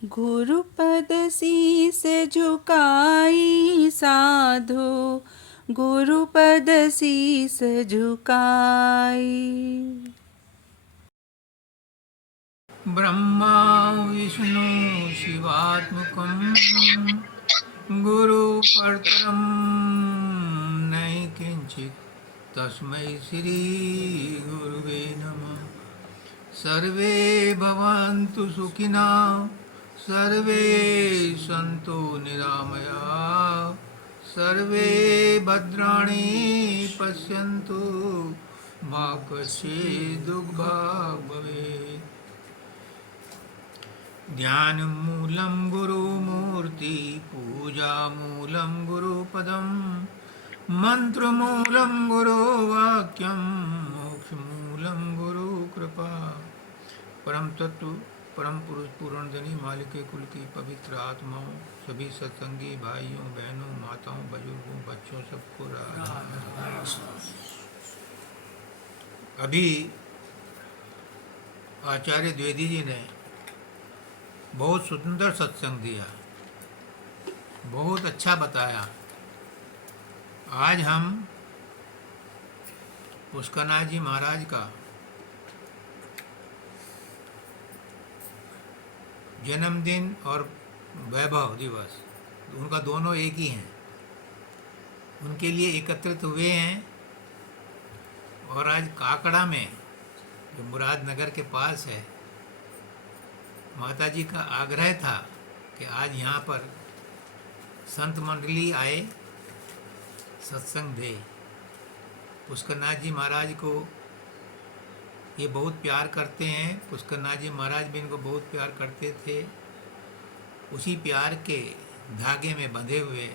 गुरुपद शीस झुकाई साधो, गुरुपद शीस झुकाई। ब्रह्मा विष्णु शिवात्मकं गुरु परतरं नहि किंचित् तस्मै श्री गुरुवे नमः। सर्वे भवन्तु सुखिनः, सर्वे सन्तु निरामयाः, सर्वे भद्राणि पश्यन्तु मा कश्चित् दुःखभाग् भवेत्। ध्यानमूलं गुरुमूर्ति, पूजामूलं गुरुपदं, मंत्रमूलं गुरुवाक्यं, मोक्षमूलं गुरुकृपा। परम तत्व परम पुरुष पूर्ण धनी मालिक कुल की पवित्र आत्माओं, सभी सत्संगी भाइयों बहनों माताओं बुजुर्गों बच्चों सबको अभी आचार्य द्विवेदी जी ने बहुत सुंदर सत्संग दिया, बहुत अच्छा बताया। आज हम पुष्करनाथ जी महाराज का जन्मदिन और वैभव दिवस, उनका दोनों एक ही हैं, उनके लिए एकत्रित हुए हैं। और आज काकड़ा में, जो मुरादनगर के पास है, माताजी का आग्रह था कि आज यहाँ पर संत मंडली आए, सत्संग दे। पुष्करनाथ जी महाराज को ये बहुत प्यार करते हैं, पुष्करनाथ जी महाराज भी इनको बहुत प्यार करते थे। उसी प्यार के धागे में बंधे हुए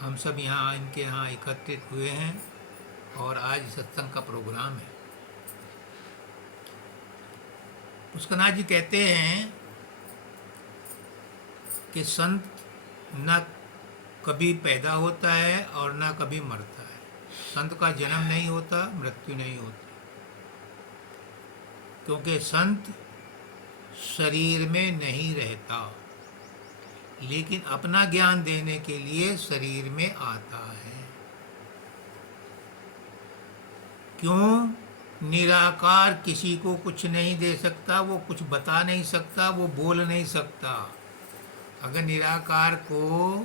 हम सब यहाँ इनके यहाँ एकत्रित हुए हैं और आज सत्संग का प्रोग्राम है। पुष्करनाथ जी कहते हैं कि संत न कभी पैदा होता है और न कभी मरता है। संत का जन्म नहीं होता, मृत्यु नहीं होती, क्योंकि संत शरीर में नहीं रहता, लेकिन अपना ज्ञान देने के लिए शरीर में आता है। क्यों? निराकार किसी को कुछ नहीं दे सकता, वो कुछ बता नहीं सकता, वो बोल नहीं सकता। अगर निराकार को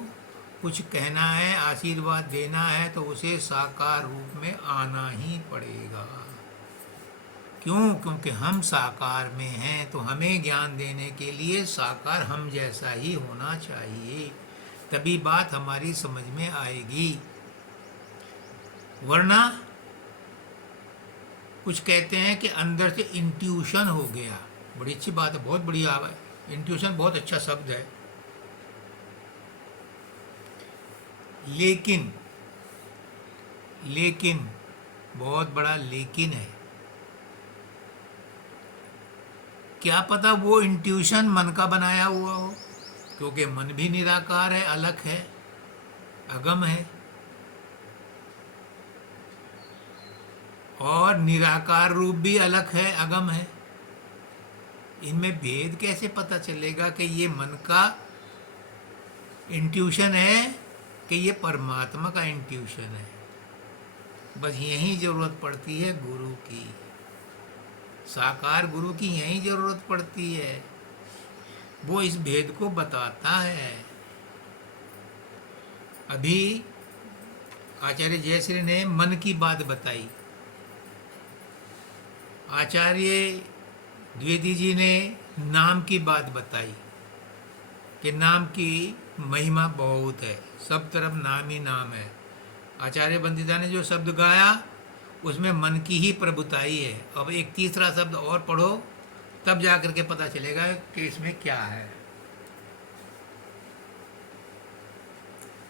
कुछ कहना है, आशीर्वाद देना है, तो उसे साकार रूप में आना ही पड़ेगा। क्यों? क्योंकि हम साकार में हैं, तो हमें ज्ञान देने के लिए साकार हम जैसा ही होना चाहिए, तभी बात हमारी समझ में आएगी। वरना कुछ कहते हैं कि अंदर से इंट्यूशन हो गया। बड़ी अच्छी बात है, बहुत बढ़िया है, इंट्यूशन बहुत अच्छा शब्द है। लेकिन लेकिन बहुत बड़ा लेकिन है। क्या पता वो इंट्यूशन मन का बनाया हुआ हो, क्योंकि मन भी निराकार है, अलग है, अगम है। और निराकार रूप भी अलग है, अगम है। इनमें भेद कैसे पता चलेगा कि ये मन का इंट्यूशन है कि ये परमात्मा का इंट्यूशन है? बस यही जरूरत पड़ती है गुरु की, साकार गुरु की यही जरूरत पड़ती है। वो इस भेद को बताता है। अभी आचार्य जयश्री ने मन की बात बताई, आचार्य द्विवेदी जी ने नाम की बात बताई कि नाम की महिमा बहुत है, सब तरफ नाम ही नाम है। आचार्य बंदिता ने जो शब्द गाया उसमें मन की ही प्रभुताई है। अब एक तीसरा शब्द और पढ़ो, तब जाकर के पता चलेगा कि इसमें क्या है।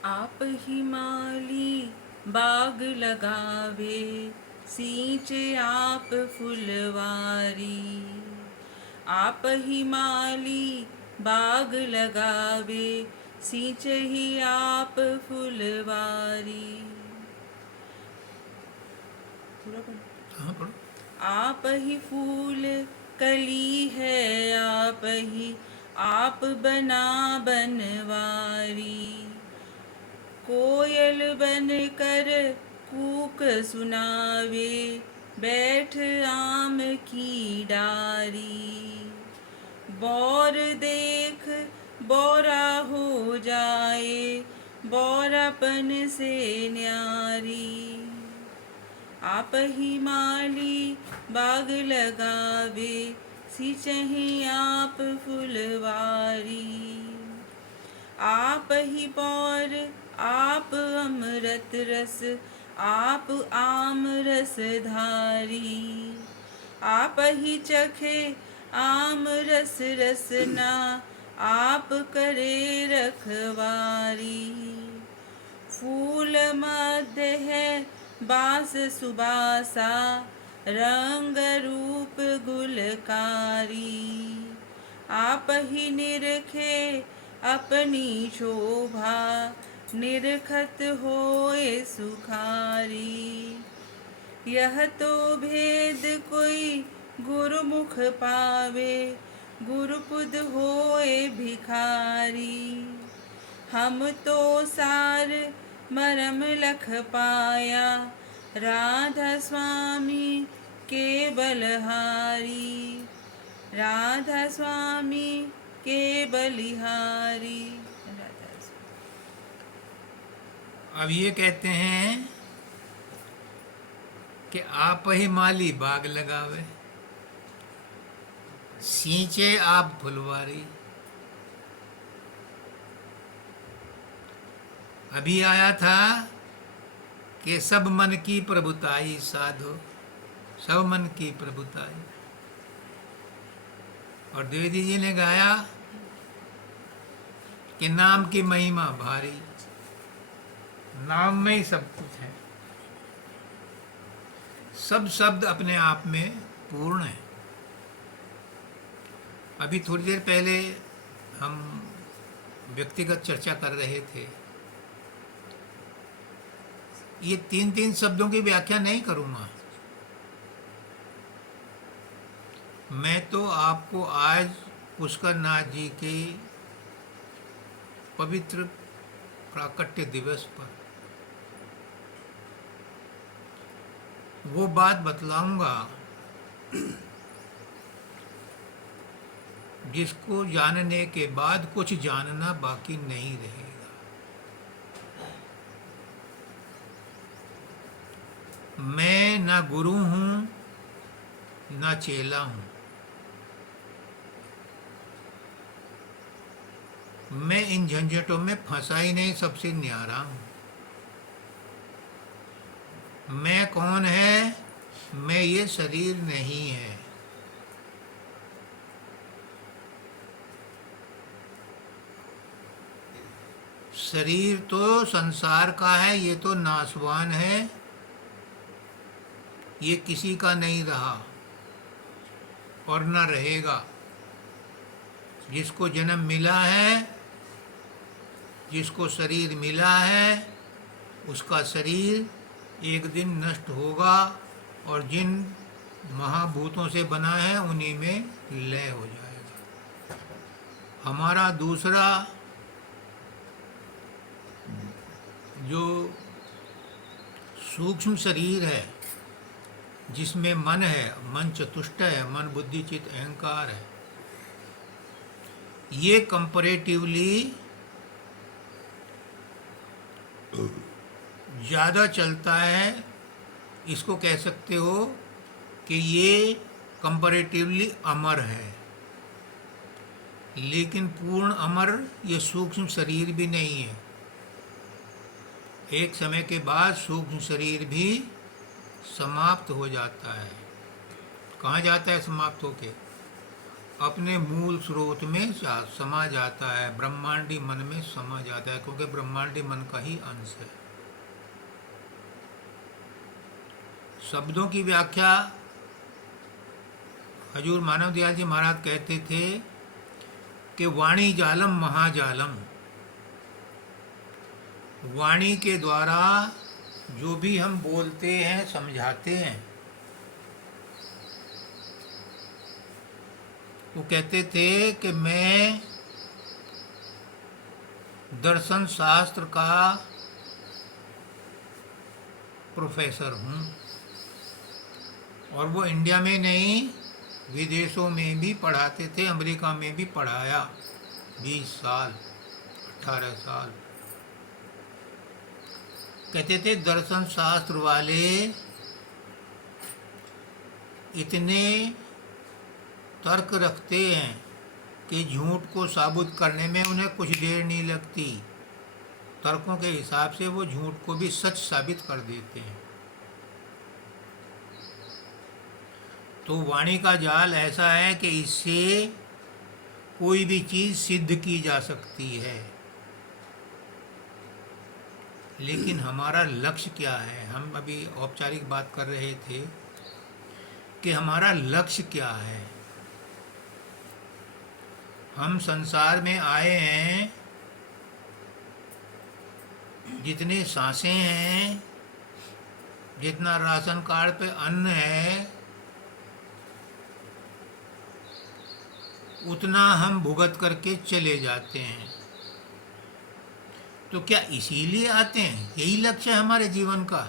आप ही माली बाग लगावे, सींचे आप फुलवारी। आप ही माली बाग लगावे, सींचे ही आप फुलवारी। हाँ पढ़ो। आप ही फूल कली है, आप ही आप बना बनवारी। कोयल बन कर कूक सुनावे, बैठ आम की डारी। बौर देख बौरा हो जाए, बौरापन से न्यारी। आप ही माली बाग लगावे, सिंचहि आप फुलवारी। आप ही पौर आप अमृत रस, आप आम रस धारी। आप ही चखे आम रस रसना, आप करे रखवारी। फूल मध्य है बास सुबासा, रंग रूप गुलकारी। आप ही निरखे अपनी शोभा, निरखत होए सुखारी। यह तो भेद कोई गुरुमुख पावे, गुरुपुद होए भिखारी। हम तो सार मरम लख पाया, राधा स्वामी के बलहारी। राधा स्वामी के बलिहारी। अब ये कहते हैं कि आप ही माली बाग लगावे, सींचे आप फुलवारी। अभी आया था कि सब मन की प्रभुताई साधो, सब मन की प्रभुताई। और द्विवेदी जी ने गाया कि नाम की महिमा भारी, नाम में ही सब कुछ है। सब शब्द अपने आप में पूर्ण है। अभी थोड़ी देर पहले हम व्यक्तिगत चर्चा कर रहे थे। ये तीन तीन शब्दों की व्याख्या नहीं करूंगा। मैं तो आपको आज पुष्कर नाथ जी के पवित्र प्राकट्य दिवस पर वो बात बतलाऊंगा जिसको जानने के बाद कुछ जानना बाकी नहीं रहेगा। मैं ना गुरु हूं ना चेला हूं, मैं इन झंझटों में फंसा ही नहीं, सबसे न्यारा हूं। मैं कौन है? मैं ये शरीर नहीं है। शरीर तो संसार का है, ये तो नाशवान है, ये किसी का नहीं रहा और न रहेगा। जिसको जन्म मिला है, जिसको शरीर मिला है, उसका शरीर एक दिन नष्ट होगा और जिन महाभूतों से बना है उन्हीं में लय हो जाएगा। हमारा दूसरा जो सूक्ष्म शरीर है, जिसमें मन है, मन चतुष्ट है, मन बुद्धि चित्त अहंकार है, ये कंपैरेटिवली ज़्यादा चलता है। इसको कह सकते हो कि ये कंपैरेटिवली अमर है, लेकिन पूर्ण अमर ये सूक्ष्म शरीर भी नहीं है। एक समय के बाद सूक्ष्म शरीर भी समाप्त हो जाता है। कहाँ जाता है समाप्त होके? अपने मूल स्रोत में समा जाता है, ब्रह्मांडी मन में समा जाता है, क्योंकि ब्रह्मांडी मन का ही अंश है। शब्दों की व्याख्या हजूर मानव दयाल जी महाराज कहते थे कि वाणी जालम महाजालम। वाणी के द्वारा जो भी हम बोलते हैं, समझाते हैं, वो कहते थे कि मैं दर्शन शास्त्र का प्रोफेसर हूँ, और वो इंडिया में नहीं विदेशों में भी पढ़ाते थे, अमेरिका में भी पढ़ाया 20 साल 18 साल। कहते थे दर्शन शास्त्र वाले इतने तर्क रखते हैं कि झूठ को साबित करने में उन्हें कुछ देर नहीं लगती। तर्कों के हिसाब से वो झूठ को भी सच साबित कर देते हैं। तो वाणी का जाल ऐसा है कि इससे कोई भी चीज़ सिद्ध की जा सकती है, लेकिन हमारा लक्ष्य क्या है? हम अभी औपचारिक बात कर रहे थे कि हमारा लक्ष्य क्या है। हम संसार में आए हैं, जितनी सांसें हैं, जितना राशन कार्ड पे अन्न है, उतना हम भुगत करके चले जाते हैं। तो क्या इसीलिए आते हैं? यही लक्ष्य है हमारे जीवन का?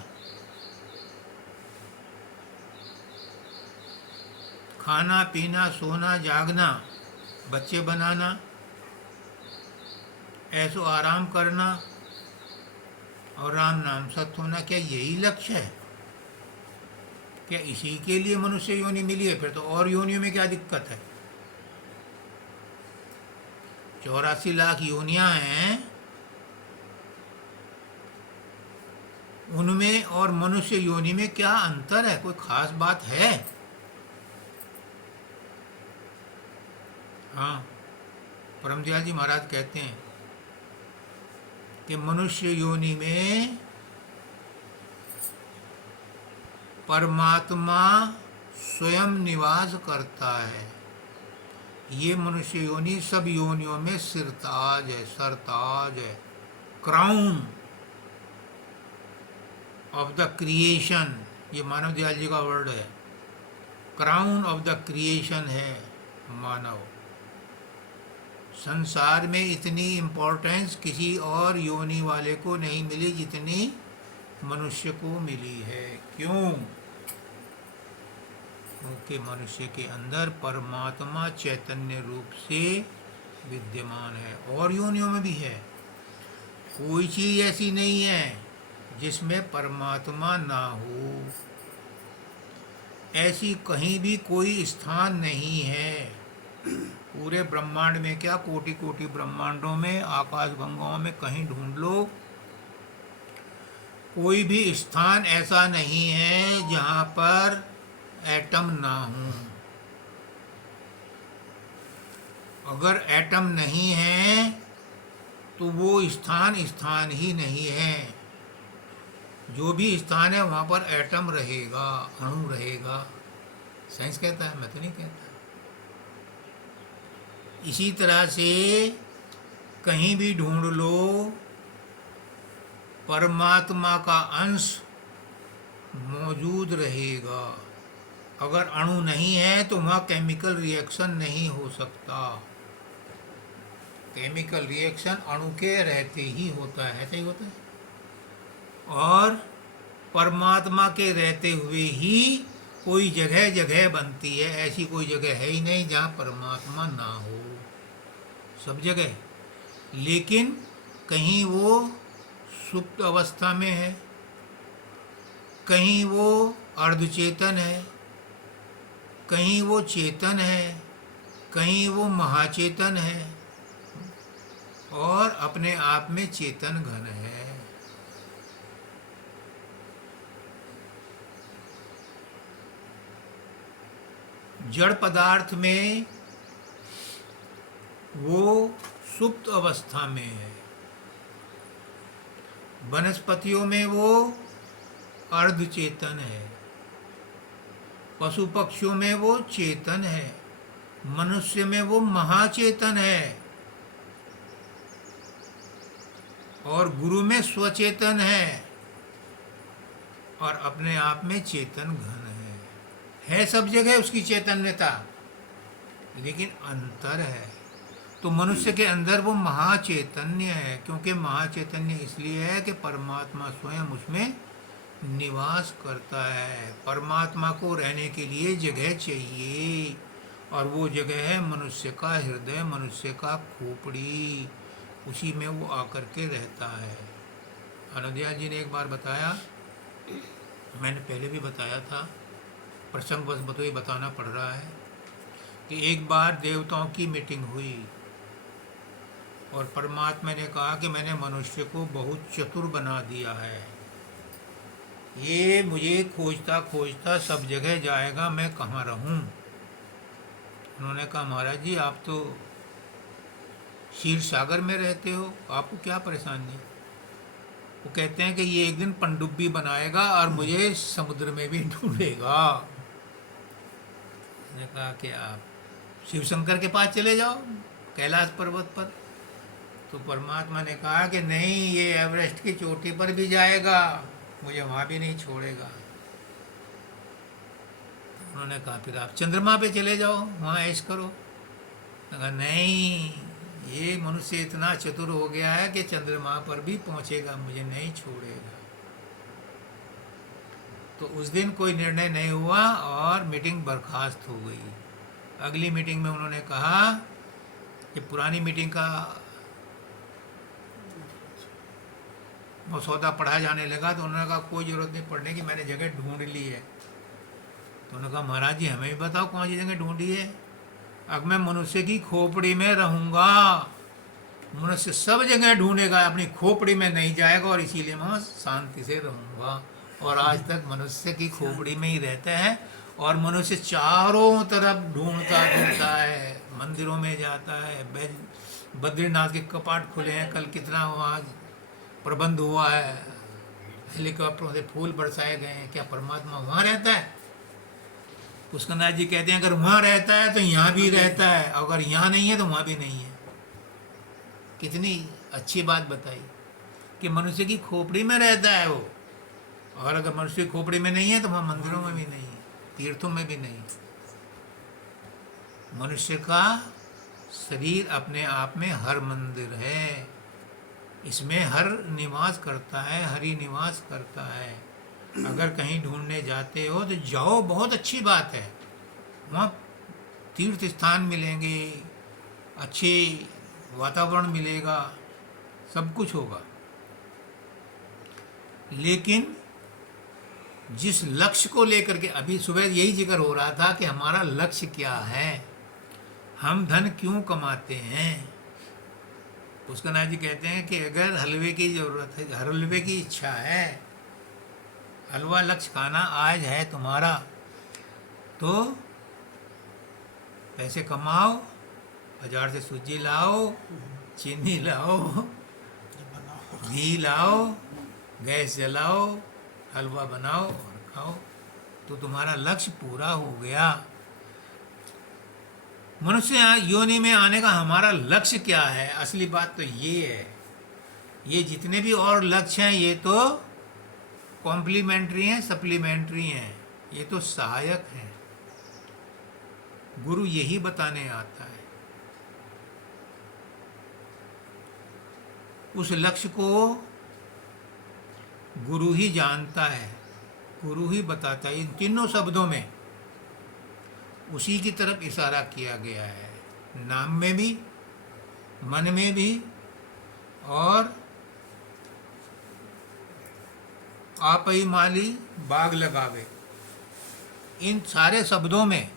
खाना पीना सोना जागना, बच्चे बनाना, ऐसो आराम करना और राम नाम सत्य होना, क्या यही लक्ष्य है? क्या इसी के लिए मनुष्य योनि मिली है? फिर तो और योनियों में क्या दिक्कत है? 84 लाख योनियां हैं, उनमें और मनुष्य योनि में क्या अंतर है? कोई खास बात है? हाँ, परमदयाल जी महाराज कहते हैं कि मनुष्य योनि में परमात्मा स्वयं निवास करता है। ये मनुष्य योनि सब योनियों में सिरताज है, सरताज है, क्राउन ऑफ द क्रिएशन। ये मानव दयाल जी का वर्ड है, क्राउन ऑफ द क्रिएशन है मानव। संसार में इतनी इम्पोर्टेंस किसी और योनि वाले को नहीं मिली जितनी मनुष्य को मिली है। क्यों? क्योंकि मनुष्य के अंदर परमात्मा चैतन्य रूप से विद्यमान है, और योनियों में भी है। कोई चीज़ ऐसी नहीं है जिसमें परमात्मा ना हो। ऐसी कहीं भी कोई स्थान नहीं है। पूरे ब्रह्मांड में क्या, कोटि कोटि ब्रह्मांडों में, आकाश गंगाओं में कहीं ढूंढ लो, कोई भी स्थान ऐसा नहीं है जहाँ पर एटम ना हो। अगर एटम नहीं है तो वो स्थान स्थान ही नहीं है। जो भी स्थान है वहाँ पर एटम रहेगा, अणु रहेगा। साइंस कहता है, मैं तो नहीं कहता। इसी तरह से कहीं भी ढूंढ लो, परमात्मा का अंश मौजूद रहेगा। अगर अणु नहीं है तो वहाँ केमिकल रिएक्शन नहीं हो सकता। केमिकल रिएक्शन अणु के रहते ही होता है, ऐसा ही होता है। और परमात्मा के रहते हुए ही कोई जगह जगह बनती है। ऐसी कोई जगह है ही नहीं जहाँ परमात्मा ना हो, सब जगह। लेकिन कहीं वो सुप्त अवस्था में है, कहीं वो अर्धचेतन है, कहीं वो चेतन है, कहीं वो महाचेतन है, और अपने आप में चेतन घन है। जड़ पदार्थ में वो सुप्त अवस्था में है, वनस्पतियों में वो अर्धचेतन है, पशु पक्षियों में वो चेतन है, मनुष्य में वो महाचेतन है, और गुरु में स्वचेतन है, और अपने आप में चेतन घन है सब जगह उसकी चैतन्यता। लेकिन अंतर है। तो मनुष्य के अंदर वो महाचैतन्य है, क्योंकि महाचैतन्य इसलिए है कि परमात्मा स्वयं उसमें निवास करता है। परमात्मा को रहने के लिए जगह चाहिए, और वो जगह है मनुष्य का हृदय, मनुष्य का खोपड़ी। उसी में वो आकर के रहता है। अनोदया जी ने एक बार बताया, मैंने पहले भी बताया था, प्रसंग बस ये बताना पड़ रहा है, कि एक बार देवताओं की मीटिंग हुई और परमात्मा ने कहा कि मैंने मनुष्य को बहुत चतुर बना दिया है, ये मुझे खोजता खोजता सब जगह जाएगा, मैं कहाँ रहूं। उन्होंने कहा महाराज जी आप तो क्षीर सागर में रहते हो, आपको क्या परेशानी है। वो कहते हैं कि ये एक दिन पनडुब्बी बनाएगा और मुझे समुद्र में भी ढूंढेगा। मैंने कहा कि आप शिव शंकर के पास चले जाओ कैलाश पर्वत पर। तो परमात्मा ने कहा कि नहीं, ये एवरेस्ट की चोटी पर भी जाएगा, मुझे वहाँ भी नहीं छोड़ेगा। उन्होंने कहा फिर आप चंद्रमा पे चले जाओ, वहाँ ऐश करो। कहा नहीं, ये मनुष्य इतना चतुर हो गया है कि चंद्रमा पर भी पहुँचेगा, मुझे नहीं छोड़ेगा। तो उस दिन कोई निर्णय नहीं हुआ और मीटिंग बर्खास्त हो गई। अगली मीटिंग में उन्होंने कहा कि पुरानी मीटिंग का मसौदा पढ़ा जाने लगा, तो उन्होंने कहा कोई ज़रूरत नहीं पढ़ने की, मैंने जगह ढूंढ ली है। तो उन्होंने कहा महाराज जी हमें भी बताओ कौन सी जगह ढूंढी है। अब मैं मनुष्य की खोपड़ी में रहूँगा, मनुष्य सब जगह ढूंढेगा, अपनी खोपड़ी में नहीं जाएगा, और इसीलिए मैं शांति से रहूँगा। और आज तक मनुष्य की खोपड़ी में ही रहता है, और मनुष्य चारों तरफ ढूंढता ढूंढता है, मंदिरों में जाता है, बद्रीनाथ के कपाट खुले हैं, कल कितना वहाँ प्रबंध हुआ है, हेलीकॉप्टरों से फूल बरसाए गए हैं। क्या परमात्मा वहाँ रहता है? पुष्करनाथ जी कहते हैं अगर वहाँ रहता है तो यहाँ भी रहता है, अगर यहाँ नहीं है तो वहाँ भी नहीं है। कितनी अच्छी बात बताई कि मनुष्य की खोपड़ी में रहता है वो, और अगर मनुष्य की खोपड़ी में नहीं है तो वहाँ मंदिरों में भी नहीं, तीर्थों में भी नहीं। मनुष्य का शरीर अपने आप में हर मंदिर है, इसमें हर निवास करता है, हरि निवास करता है। अगर कहीं ढूंढने जाते हो तो जाओ, बहुत अच्छी बात है, वहाँ तीर्थ स्थान मिलेंगे, अच्छे वातावरण मिलेगा, सब कुछ होगा। लेकिन जिस लक्ष्य को लेकर के, अभी सुबह यही जिक्र हो रहा था कि हमारा लक्ष्य क्या है, हम धन क्यों कमाते हैं। पुष्करनाथ जी कहते हैं कि अगर हलवे की ज़रूरत है, हलवे की इच्छा है, हलवा लक्ष्य खाना आज है तुम्हारा, तो पैसे कमाओ, बाजार से सूजी लाओ, चीनी लाओ, घी लाओ, गैस जलाओ, हलवा बनाओ और खाओ, तो तुम्हारा लक्ष्य पूरा हो गया। मनुष्य योनि में आने का हमारा लक्ष्य क्या है? असली बात तो ये है, ये जितने भी और लक्ष्य हैं ये तो कॉम्प्लीमेंट्री हैं, सप्लीमेंट्री हैं, ये तो सहायक हैं। गुरु यही बताने आता है। उस लक्ष्य को गुरु ही जानता है, गुरु ही बताता है। इन तीनों शब्दों में उसी की तरफ इशारा किया गया है, नाम में भी, मन में भी, और आप ही माली बाग लगावे, इन सारे शब्दों में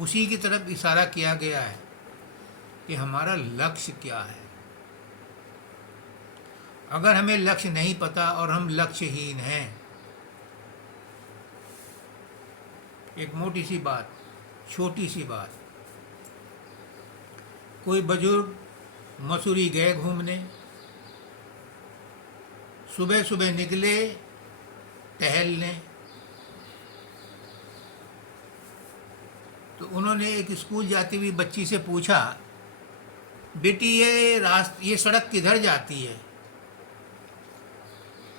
उसी की तरफ इशारा किया गया है कि हमारा लक्ष्य क्या है। अगर हमें लक्ष्य नहीं पता और हम लक्ष्यहीन हैं, एक मोटी सी बात, छोटी सी बात, कोई बुजुर्ग मसूरी गए घूमने, सुबह सुबह निकले टहलने, तो उन्होंने एक स्कूल जाती हुई बच्ची से पूछा, बेटी ये सड़क किधर जाती है?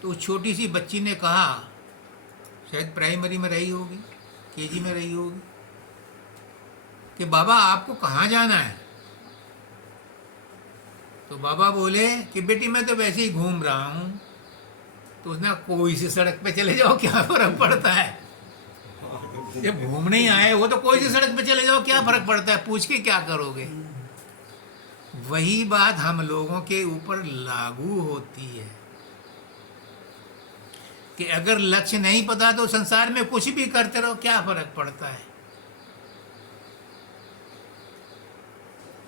तो उस छोटी सी बच्ची ने कहा, शायद प्राइमरी में रही होगी, केजी में रही होगी, कि बाबा आपको कहाँ जाना है? तो बाबा बोले कि बेटी मैं तो वैसे ही घूम रहा हूँ। तो उसने कहा, कोई सी सड़क पे चले जाओ, क्या फर्क पड़ता है? जब घूमने ही आए हो तो कोई सी सड़क पे चले जाओ, क्या फर्क पड़ता है? पूछ के क्या करोगे? वही बात हम लोगों के ऊपर लागू होती है कि अगर लक्ष्य नहीं पता तो संसार में कुछ भी करते रहो, क्या फर्क पड़ता है?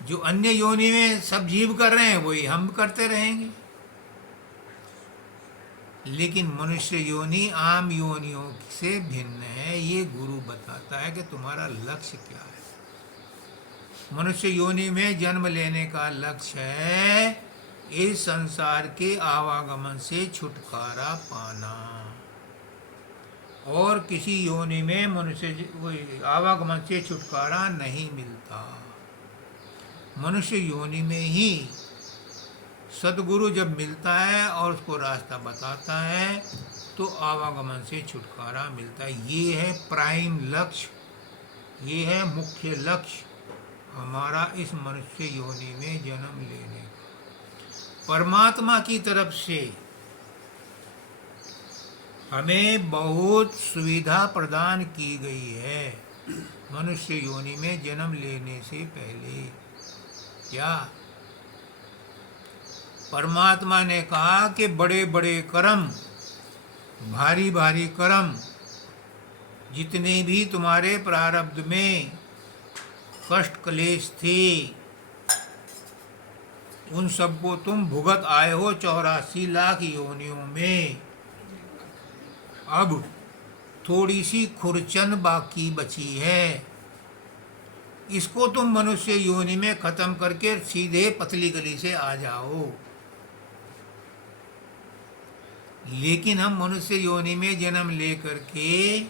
जो अन्य योनि में सब जीव कर रहे हैं वही हम करते रहेंगे। लेकिन मनुष्य योनि आम योनियों से भिन्न है। ये गुरु बताता है कि तुम्हारा लक्ष्य क्या है। मनुष्य योनि में जन्म लेने का लक्ष्य है इस संसार के आवागमन से छुटकारा पाना। और किसी योनि में मनुष्य आवागमन से छुटकारा नहीं मिलता। मनुष्य योनि में ही सदगुरु जब मिलता है और उसको रास्ता बताता है तो आवागमन से छुटकारा मिलता है। ये है प्राइम लक्ष्य, ये है मुख्य लक्ष्य हमारा इस मनुष्य योनि में जन्म लेने का। परमात्मा की तरफ से हमें बहुत सुविधा प्रदान की गई है मनुष्य योनि में जन्म लेने से पहले। क्या परमात्मा ने कहा कि बड़े बड़े कर्म, भारी भारी कर्म, जितने भी तुम्हारे प्रारब्ध में कष्ट क्लेश थे उन सबको तुम भुगत आए हो 84 लाख योनियों में। अब थोड़ी सी खुरचन बाकी बची है, इसको तुम मनुष्य योनि में खत्म करके सीधे पतली गली से आ जाओ। लेकिन हम मनुष्य योनि में जन्म लेकर के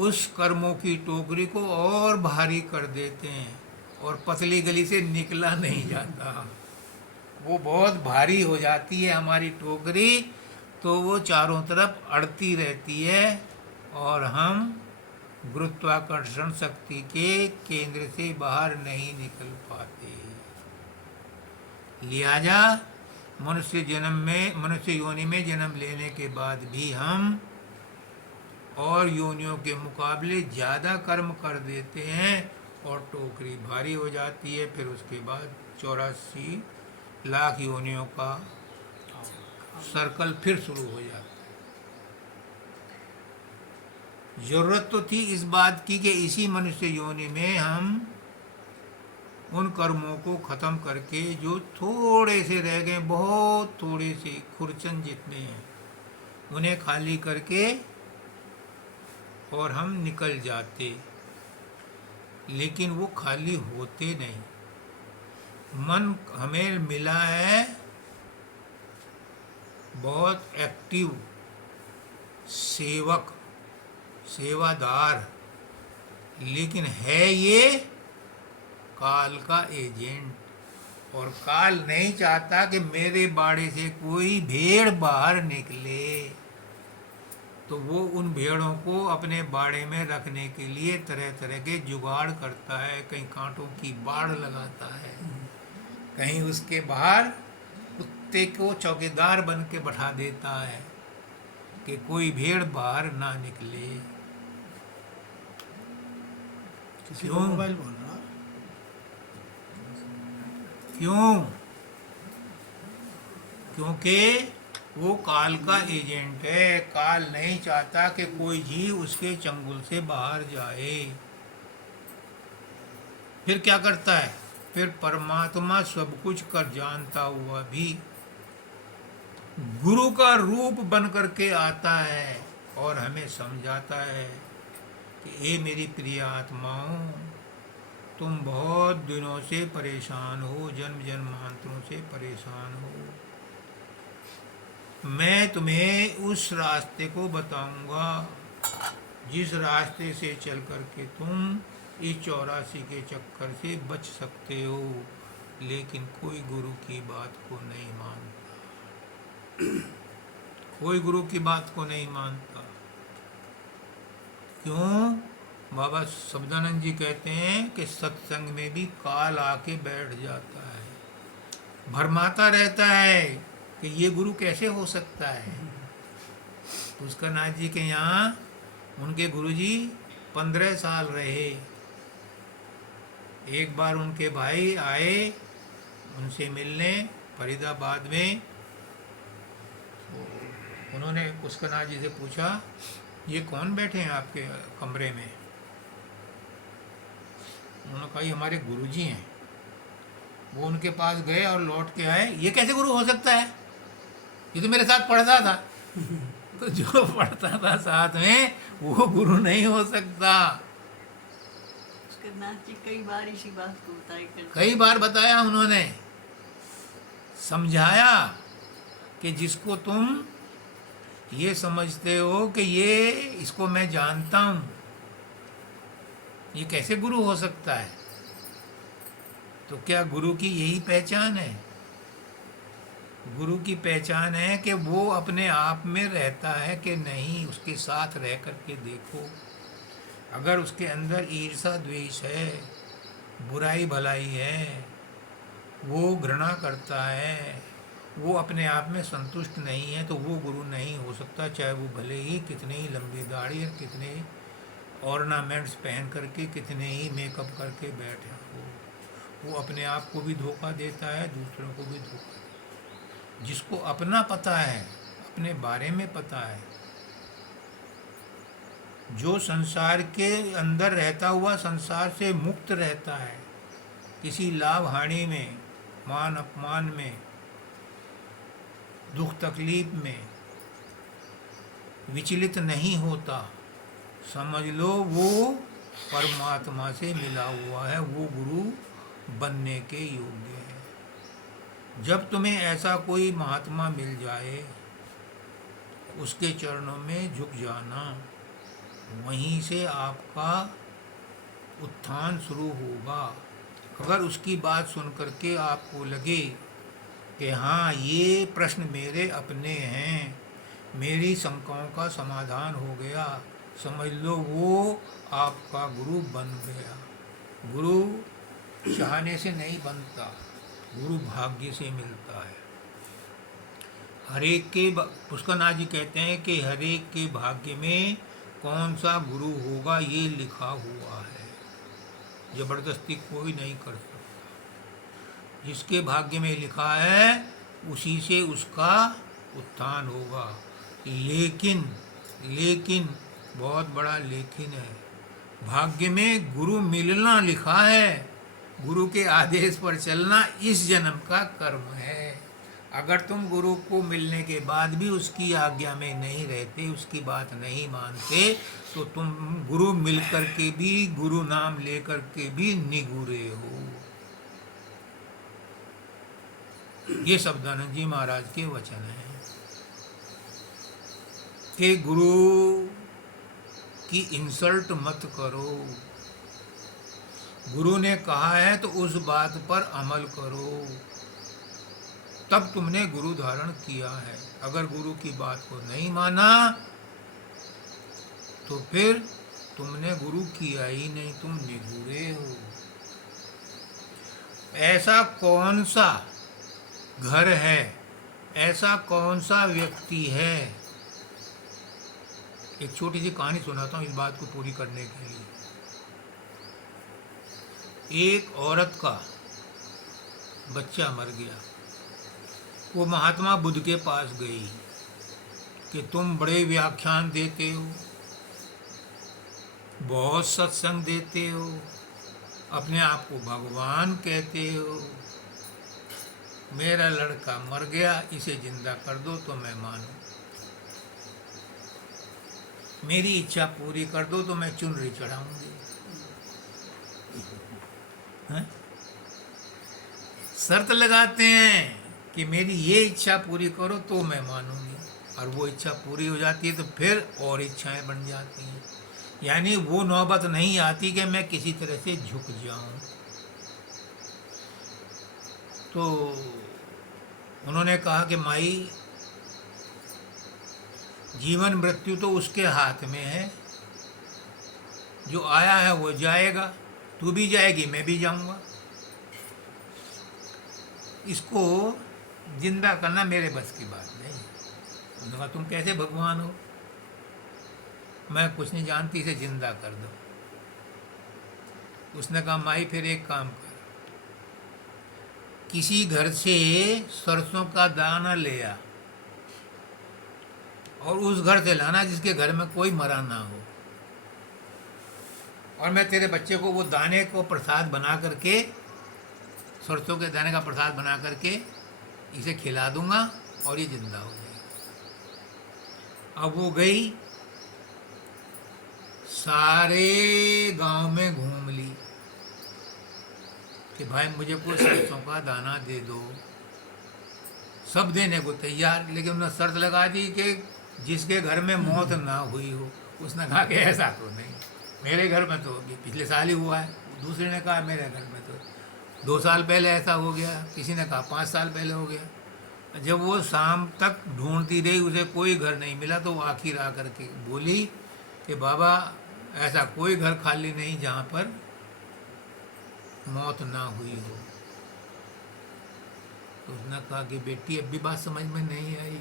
उस कर्मों की टोकरी को और भारी कर देते हैं और पतली गली से निकला नहीं जाता। वो बहुत भारी हो जाती है हमारी टोकरी, तो वो चारों तरफ अड़ती रहती है और हम गुरुत्वाकर्षण शक्ति के केंद्र से बाहर नहीं निकल पाते। लिहाजा मनुष्य योनि में जन्म लेने के बाद भी हम और योनियों के मुकाबले ज़्यादा कर्म कर देते हैं और टोकरी भारी हो जाती है। फिर उसके बाद 84 लाख योनियों का सर्कल फिर शुरू हो जाता है। ज़रूरत तो थी इस बात की कि इसी मनुष्य योनि में हम उन कर्मों को ख़त्म करके जो थोड़े से रह गए, बहुत थोड़े से खुरचन जितने हैं, उन्हें खाली करके और हम निकल जाते। लेकिन वो खाली होते नहीं। मन हमें मिला है बहुत एक्टिव सेवक, सेवादार, लेकिन है ये काल का एजेंट। और काल नहीं चाहता कि मेरे बाड़े से कोई भेड़ बाहर निकले, तो वो उन भेड़ों को अपने बाड़े में रखने के लिए तरह तरह के जुगाड़ करता है। कहीं कांटों की बाड़ लगाता है, कहीं उसके बाहर कुत्ते को चौकीदार बन के बैठा देता है कि कोई भेड़ बाहर ना निकले। क्यों? मोबाइल बोल रहा? क्यों? क्योंकि वो काल का एजेंट है। काल नहीं चाहता कि कोई जीव उसके चंगुल से बाहर जाए। फिर क्या करता है? फिर परमात्मा सब कुछ कर जानता हुआ भी गुरु का रूप बन करके आता है और हमें समझाता है कि ये मेरी प्रिय आत्माओं, तुम बहुत दिनों से परेशान हो, जन्म जन्मांतरों से परेशान हो। मैं तुम्हें उस रास्ते को बताऊंगा जिस रास्ते से चल करके तुम इस 84 के चक्कर से बच सकते हो। लेकिन कोई गुरु की बात को नहीं मानता। कोई गुरु की बात को नहीं मानता। क्यों? बाबा शब्दानंद जी कहते हैं कि सत्संग में भी काल आके बैठ जाता है, भरमाता रहता है कि ये गुरु कैसे हो सकता है। पुष्करनाथ जी के यहाँ उनके गुरुजी 15 साल रहे। एक बार उनके भाई आए उनसे मिलने फरीदाबाद में, तो उन्होंने पुष्करनाथ जी से पूछा, ये कौन बैठे हैं आपके कमरे में? उन्होंने कहा, ये हमारे गुरुजी हैं। वो उनके पास गए और लौट के आए, ये कैसे गुरु हो सकता है, ये तो मेरे साथ पढ़ता था। तो जो पढ़ता था साथ में वो गुरु नहीं हो सकता। पुष्करनाथ जी कई बार इसी बात को बताया करते। कई बार बताया उन्होंने, समझाया कि जिसको तुम ये समझते हो कि ये इसको मैं जानता हूं, ये कैसे गुरु हो सकता है? तो क्या गुरु की यही पहचान है? गुरु की पहचान है कि वो अपने आप में रहता है कि नहीं, उसके साथ रह करके देखो। अगर उसके अंदर ईर्षा द्वेष है, बुराई भलाई है, वो घृणा करता है, वो अपने आप में संतुष्ट नहीं है, तो वो गुरु नहीं हो सकता। चाहे वो भले ही कितने ही लंबी दाढ़ी और कितने ऑर्नामेंट्स पहन करके, कितने ही मेकअप करके बैठे हो, वो अपने आप को भी धोखा देता है, दूसरों को भी धोखा देता है। जिसको अपना पता है, अपने बारे में पता है, जो संसार के अंदर रहता हुआ संसार से मुक्त रहता है, किसी लाभ हानि में, मान अपमान में, दुख तकलीफ में विचलित नहीं होता, समझ लो वो परमात्मा से मिला हुआ है, वो गुरु बनने के योग्य है। जब तुम्हें ऐसा कोई महात्मा मिल जाए, उसके चरणों में झुक जाना, वहीं से आपका उत्थान शुरू होगा। अगर उसकी बात सुन करके आपको लगे कि हाँ, ये प्रश्न मेरे अपने हैं, मेरी शंकाओं का समाधान हो गया, समझ लो वो आपका गुरु बन गया। गुरु चाहने से नहीं बनता, गुरु भाग्य से मिलता है। हरेक के पुष्करनाथ जी कहते हैं कि हरेक के भाग्य में कौन सा गुरु होगा ये लिखा हुआ है, जबरदस्ती कोई नहीं कर सकता। जिसके भाग्य में लिखा है उसी से उसका उत्थान होगा। लेकिन लेकिन बहुत बड़ा लेकिन है, भाग्य में गुरु मिलना लिखा है, गुरु के आदेश पर चलना इस जन्म का कर्म है। अगर तुम गुरु को मिलने के बाद भी उसकी आज्ञा में नहीं रहते, उसकी बात नहीं मानते, तो तुम गुरु मिल कर के भी, गुरु नाम लेकर के भी निगुरे हो। ये शब्दानंद जी महाराज के वचन हैं कि गुरु की इंसल्ट मत करो। गुरु ने कहा है तो उस बात पर अमल करो, तब तुमने गुरु धारण किया है। अगर गुरु की बात को नहीं माना तो फिर तुमने गुरु किया ही नहीं, तुम निगुरे हो। ऐसा कौन सा घर है, ऐसा कौन सा व्यक्ति है, एक छोटी सी कहानी सुनाता हूँ इस बात को पूरी करने के लिए। एक औरत का बच्चा मर गया। वो महात्मा बुद्ध के पास गई कि तुम बड़े व्याख्यान देते हो, बहुत सत्संग देते हो, अपने आप को भगवान कहते हो, मेरा लड़का मर गया, इसे जिंदा कर दो तो मैं मानूं, मेरी इच्छा पूरी कर दो तो मैं चुनरी चढ़ाऊंगी। शर्त लगाते हैं कि मेरी ये इच्छा पूरी करो तो मैं मानूंगी, और वो इच्छा पूरी हो जाती है तो फिर और इच्छाएं बन जाती हैं। यानी वो नौबत नहीं आती कि मैं किसी तरह से झुक जाऊं। तो उन्होंने कहा कि माई, जीवन मृत्यु तो उसके हाथ में है, जो आया है वो जाएगा, तू भी जाएगी, मैं भी जाऊंगा। इसको जिंदा करना मेरे बस की बात नहीं। उन्होंने कहा तुम कैसे भगवान हो, मैं कुछ नहीं जानती, इसे जिंदा कर दो। उसने कहा माई फिर एक काम कर, किसी घर से सरसों का दाना ले आ और उस घर से लाना जिसके घर में कोई मरा ना हो, और मैं तेरे बच्चे को वो दाने को प्रसाद बना करके, सरसों के दाने का प्रसाद बना करके इसे खिला दूंगा और ये जिंदा हो जाएगा। अब वो गई, सारे गांव में घूम ली कि भाई मुझे कोई सरसों का दाना दे दो। सब देने को तैयार, लेकिन उन्होंने शर्त लगा दी कि जिसके घर में मौत ना हुई हो। उसने कहा कि ऐसा तो नहीं, मेरे घर में तो अभी पिछले साल ही हुआ है। दूसरे ने कहा मेरे घर में तो 2 साल पहले ऐसा हो गया, किसी ने कहा 5 साल पहले हो गया। जब वो शाम तक ढूंढती रही, उसे कोई घर नहीं मिला, तो वो आखिर आकर के बोली कि बाबा ऐसा कोई घर खाली नहीं जहाँ पर मौत ना हुई हो। तो उसने कहा कि बेटी अब भी बात समझ में नहीं आई,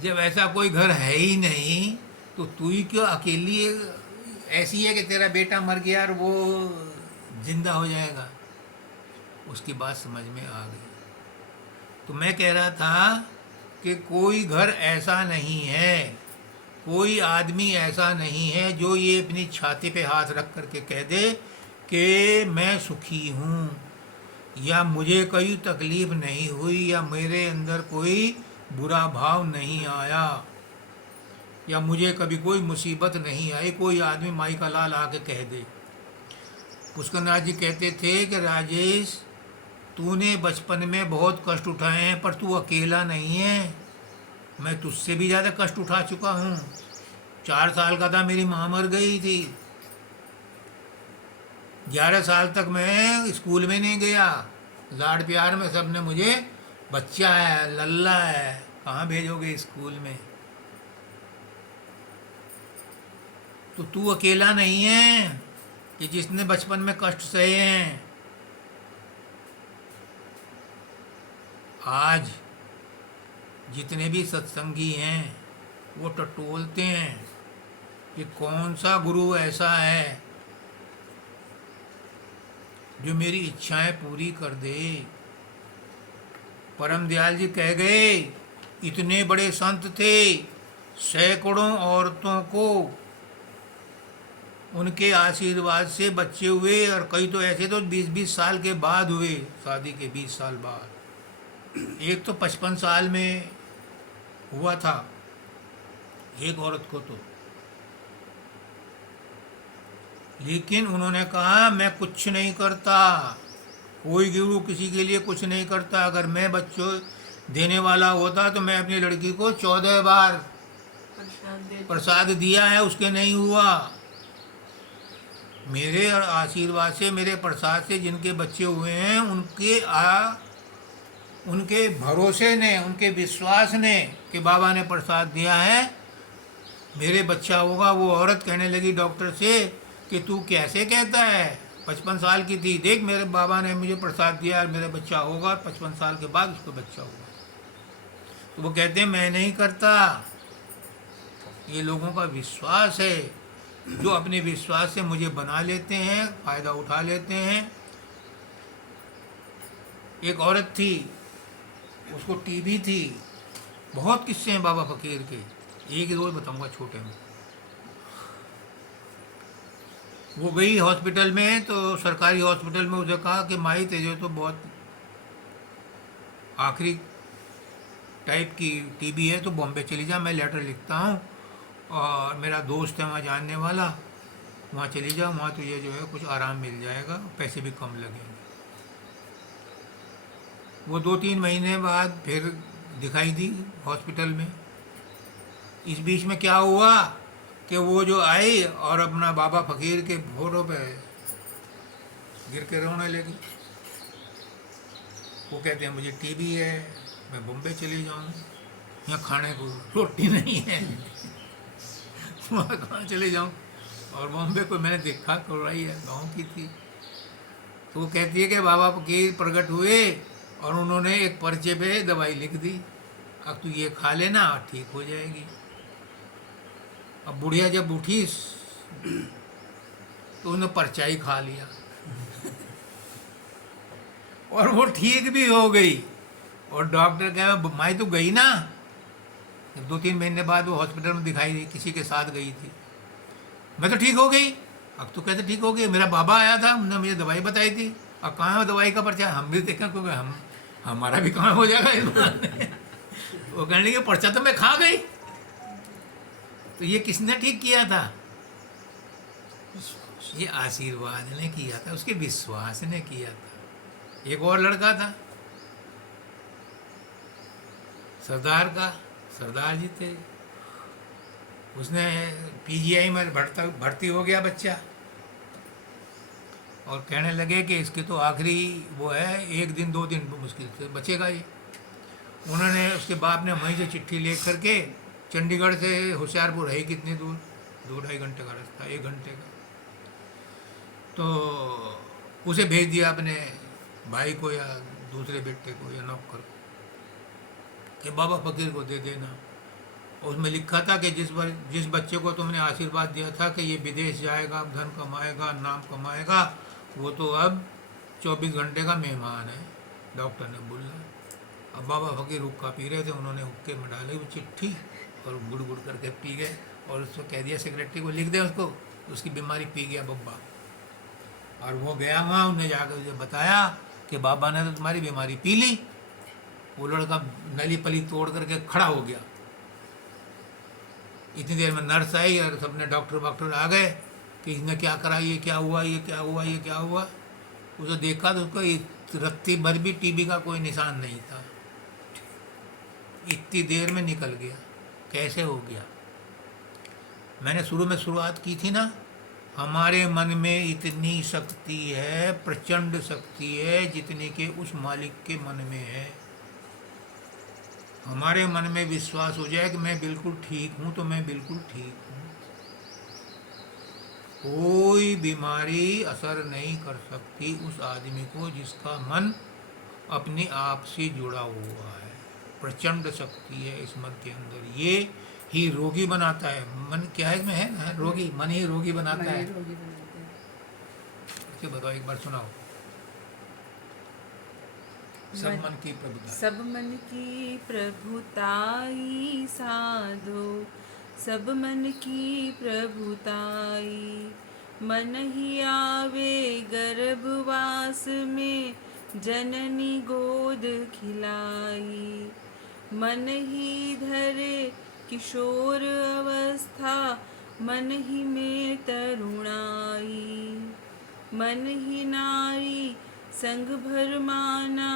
जब ऐसा कोई घर है ही नहीं तो तू ही क्यों अकेली ऐसी है कि तेरा बेटा मर गया और वो जिंदा हो जाएगा। उसकी बात समझ में आ गई। तो मैं कह रहा था कि कोई घर ऐसा नहीं है, कोई आदमी ऐसा नहीं है जो ये अपनी छाती पे हाथ रख करके कह दे कि मैं सुखी हूँ, या मुझे कोई तकलीफ नहीं हुई, या मेरे अंदर कोई बुरा भाव नहीं आया, या मुझे कभी कोई मुसीबत नहीं आई। कोई आदमी माई का लाल आके कह दे। पुष्करनाथ जी कहते थे कि राजेश तूने बचपन में बहुत कष्ट उठाए हैं, पर तू अकेला नहीं है, मैं तुझसे भी ज़्यादा कष्ट उठा चुका हूँ। 4 साल का था, मेरी माँ मर गई थी। 11 साल तक मैं स्कूल में नहीं गया, लाड प्यार में सबने मुझे बच्चा है, लल्ला है, कहाँ भेजोगे स्कूल में। तो तू अकेला नहीं है कि जिसने बचपन में कष्ट सहे हैं। आज जितने भी सत्संगी हैं वो टटोलते हैं कि कौन सा गुरु ऐसा है जो मेरी इच्छाएं पूरी कर दे। परम दयाल जी कह गए, इतने बड़े संत थे, सैकड़ों औरतों को उनके आशीर्वाद से बच्चे हुए, और कई तो ऐसे तो 20-20 साल के बाद हुए, शादी के 20 साल बाद। एक तो 55 साल में हुआ था एक औरत को तो। लेकिन उन्होंने कहा मैं कुछ नहीं करता, कोई गुरु किसी के लिए कुछ नहीं करता। अगर मैं बच्चों देने वाला होता तो मैं अपनी लड़की को 14 बार प्रसाद दिया है, उसके नहीं हुआ। मेरे आशीर्वाद से, मेरे प्रसाद से जिनके बच्चे हुए हैं, उनके भरोसे ने, उनके विश्वास ने कि बाबा ने प्रसाद दिया है, मेरे बच्चा होगा। वो औरत कहने लगी डॉक्टर से कि तू कैसे कहता है, 55 साल की थी, देख मेरे बाबा ने मुझे प्रसाद दिया और मेरा बच्चा होगा, 55 साल के बाद उसको बच्चा होगा। तो वो कहते हैं मैं नहीं करता। ये लोगों का विश्वास है, जो अपने विश्वास से मुझे बना लेते हैं, फ़ायदा उठा लेते हैं। एक औरत थी, उसको टीबी थी। बहुत किस्से हैं बाबा फकीर के, एक ही रोज बताऊंगा छोटे में। वो गई हॉस्पिटल में, तो सरकारी हॉस्पिटल में उसे कहा कि माई तेरे तो बहुत आखिरी टाइप की टीबी है, तो बॉम्बे चली जा, मैं लेटर लिखता हूँ और मेरा दोस्त है वहाँ जानने वाला, वहाँ चली जा, वहाँ तुझे जो है कुछ आराम मिल जाएगा, पैसे भी कम लगेंगे। वो 2-3 महीने बाद फिर दिखाई दी हॉस्पिटल में। इस बीच में क्या हुआ कि वो जो आई और अपना बाबा फकीर के फोटो पे गिर के रोने लगी। वो कहते हैं मुझे टीबी है, मैं बॉम्बे चली जाऊँ, यहाँ खाने को रोटी नहीं है, वहाँ कहाँ चले जाऊँ। और बॉम्बे को मैंने देखा कर रही है, गाँव की थी। तो वो कहती है कि बाबा फकीर प्रकट हुए और उन्होंने एक पर्चे पे दवाई लिख दी, अब तू ये खा लेना ठीक हो जाएगी। अब बुढ़िया जब उठी तो उन्होंने पर्चा ही खा लिया और वो ठीक भी हो गई। और डॉक्टर कहे माई तो गई ना, 2-3 महीने बाद वो हॉस्पिटल में दिखाई दी, किसी के साथ गई थी, मैं तो ठीक हो गई। अब तो कहते ठीक हो गई, मेरा बाबा आया था, उन्होंने मुझे दवाई बताई थी, अब कहाँ है दवाई का पर्चा, हम भी देखा क्योंकि हमारा भी काम हो जाएगा इस बहाने। वो कहने लगे पर्चा तो मैं खा गई। तो ये किसने ठीक किया था? ये आशीर्वाद ने किया था, उसके विश्वास ने किया था। एक और लड़का था सरदार का, सरदार जी थे, उसने पीजीआई में भर्ती हो गया बच्चा, और कहने लगे कि इसके तो आखिरी वो है, 1 दिन 2 दिन मुश्किल से बचेगा ये। उन्होंने, उसके बाप ने वहीं से चिट्ठी लिख करके, चंडीगढ़ से होशियारपुर है कितनी दूर, 2-2.5 घंटे का रास्ता, 1 घंटे का, तो उसे भेज दिया अपने भाई को या दूसरे बेटे को या नौकर को कि बाबा फकीर को दे देना। उसमें लिखा था कि जिस बच्चे को तुमने आशीर्वाद दिया था कि ये विदेश जाएगा, धन कमाएगा, नाम कमाएगा, वो तो अब 24 घंटे का मेहमान है, डॉक्टर ने बोला। अब बाबा फकीर हुक्का पी रहे थे, उन्होंने हुक्के में डाली वो चिट्ठी और गुड़ गुड़ करके पी गए, और उसको कह दिया सेक्रेटरी को लिख दे उसको, उसकी बीमारी पी गया बब्बा। और वो गया वहाँ, उन्हें जाकर उसे बताया कि बाबा ने तो तुम्हारी बीमारी पी ली। वो लड़का नली पली तोड़ करके खड़ा हो गया। इतनी देर में नर्स आई और सबने डॉक्टर आ गए कि इसने क्या करा, ये क्या हुआ, ये क्या हुआ, ये क्या हुआ। उसे देखा तो उसको रत्ती भर भी टीबी का कोई निशान नहीं था। इतनी देर में निकल गया, कैसे हो गया? मैंने शुरू में शुरुआत की थी ना, हमारे मन में इतनी शक्ति है, प्रचंड शक्ति है, जितनी के उस मालिक के मन में है। हमारे मन में विश्वास हो जाए कि मैं बिल्कुल ठीक हूँ, तो मैं बिल्कुल ठीक हूँ। कोई बीमारी असर नहीं कर सकती उस आदमी को जिसका मन अपने आप से जुड़ा हुआ है। प्रचंड शक्ति है इस मन के अंदर, ये ही रोगी बनाता है। मन क्या है इसमें है ना, रोगी, मन ही रोगी बनाता है। अच्छा बताओ, एक बार सुनाओ। सब मन की प्रभुता, सब मन की प्रभुताई साधो, सब मन की प्रभुताई। मन ही आवे गर्भवास में, जननी गोद खिलाई। मन ही धरे किशोर अवस्था, मन ही में तरुणाई। मन ही नारी संग भर माना,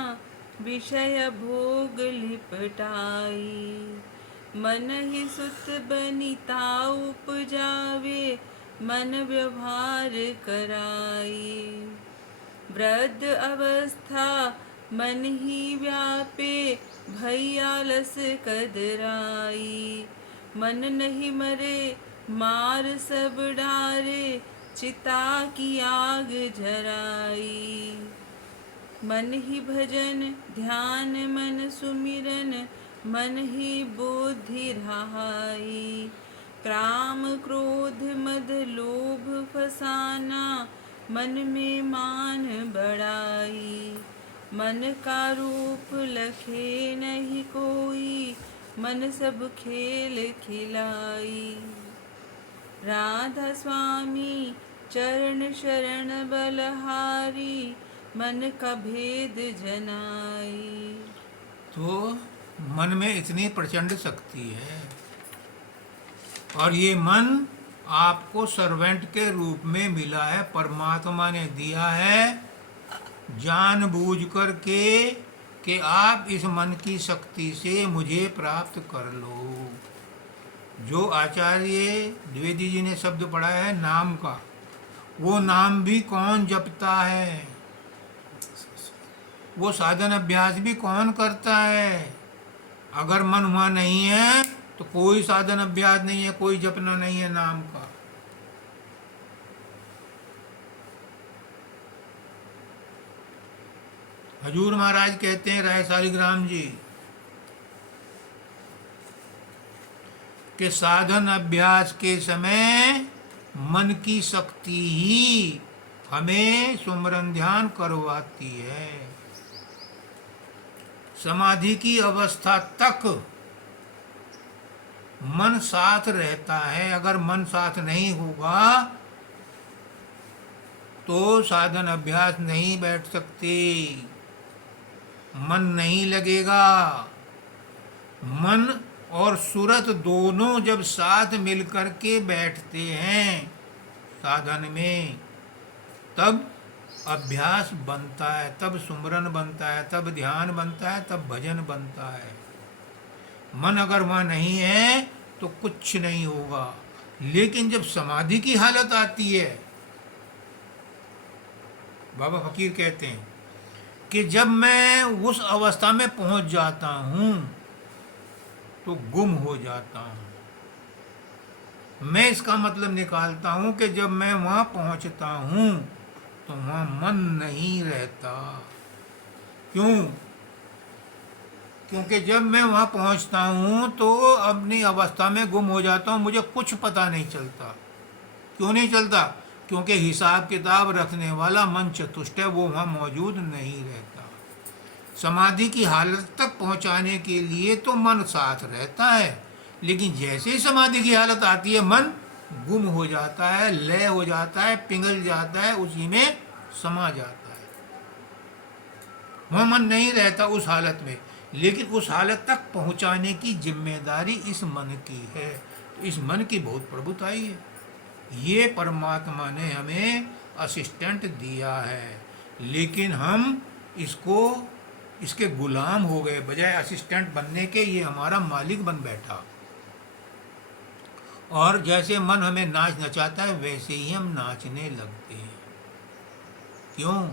विषय भोग लिपटाई। मन ही सुत बनिता उपजावे, मन व्यवहार कराई। वृद्ध अवस्था मन ही व्यापे, भैयालस कदराई। मन नहीं मरे मार सब डारे, चिता की आग जराई। मन ही भजन ध्यान मन सुमिरन, मन ही बुद्धि रहाई। काम क्रोध मद लोभ फसाना, मन में मान बढ़ाई। मन का रूप लखे नहीं कोई, मन सब खेल खिलाई। राधा स्वामी चरण शरण बलहारी, मन का भेद जनाई। तो मन में इतनी प्रचंड शक्ति है, और ये मन आपको सर्वेंट के रूप में मिला है, परमात्मा ने दिया है जानबूझ कर के कि आप इस मन की शक्ति से मुझे प्राप्त कर लो। जो आचार्य द्विवेदी जी ने शब्द पढ़ा है नाम का, वो नाम भी कौन जपता है, वो साधन अभ्यास भी कौन करता है। अगर मन वहाँ नहीं है तो कोई साधन अभ्यास नहीं है, कोई जपना नहीं है नाम का। हजूर महाराज कहते हैं राय शालिग्राम जी कि साधन अभ्यास के समय मन की शक्ति ही हमें सुमरन ध्यान करवाती है। समाधि की अवस्था तक मन साथ रहता है। अगर मन साथ नहीं होगा तो साधन अभ्यास नहीं बैठ सकते, मन नहीं लगेगा। मन और सूरत दोनों जब साथ मिलकर के बैठते हैं साधन में, तब अभ्यास बनता है, तब सुमरन बनता है, तब ध्यान बनता है, तब भजन बनता है। मन अगर वहाँ नहीं है तो कुछ नहीं होगा। लेकिन जब समाधि की हालत आती है, बाबा फकीर कहते हैं कि जब मैं उस अवस्था में पहुंच जाता हूं तो गुम हो जाता हूं। मैं इसका मतलब निकालता हूं कि जब मैं वहां पहुंचता हूं तो वहां मन नहीं रहता। क्यों? क्योंकि जब मैं वहां पहुंचता हूं तो अपनी अवस्था में गुम हो जाता हूं, मुझे कुछ पता नहीं चलता। क्यों नहीं चलता? क्योंकि हिसाब किताब रखने वाला मन चतुष्ट है, वो वहां मौजूद नहीं रहता। समाधि की हालत तक पहुंचाने के लिए तो मन साथ रहता है, लेकिन जैसे ही समाधि की हालत आती है मन गुम हो जाता है, लय हो जाता है, पिघल जाता है, उसी में समा जाता है। वह मन नहीं रहता उस हालत में। लेकिन उस हालत तक पहुंचाने की जिम्मेदारी इस मन की है। तो इस मन की बहुत प्रभुताई है। ये परमात्मा ने हमें असिस्टेंट दिया है, लेकिन हम इसके गुलाम हो गए। बजाय असिस्टेंट बनने के ये हमारा मालिक बन बैठा। और जैसे मन हमें नाच नचाता है वैसे ही हम नाचने लगते हैं। क्यों?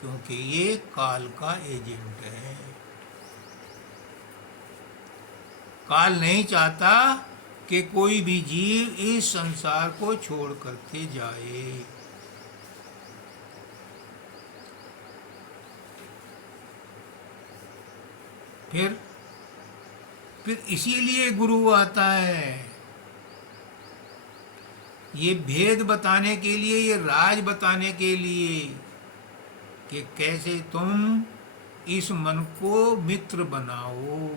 क्योंकि ये काल का एजेंट है। काल नहीं चाहता कि कोई भी जीव इस संसार को छोड़ करके जाए। फिर इसीलिए गुरु आता है, ये भेद बताने के लिए, ये राज बताने के लिए कि कैसे तुम इस मन को मित्र बनाओ।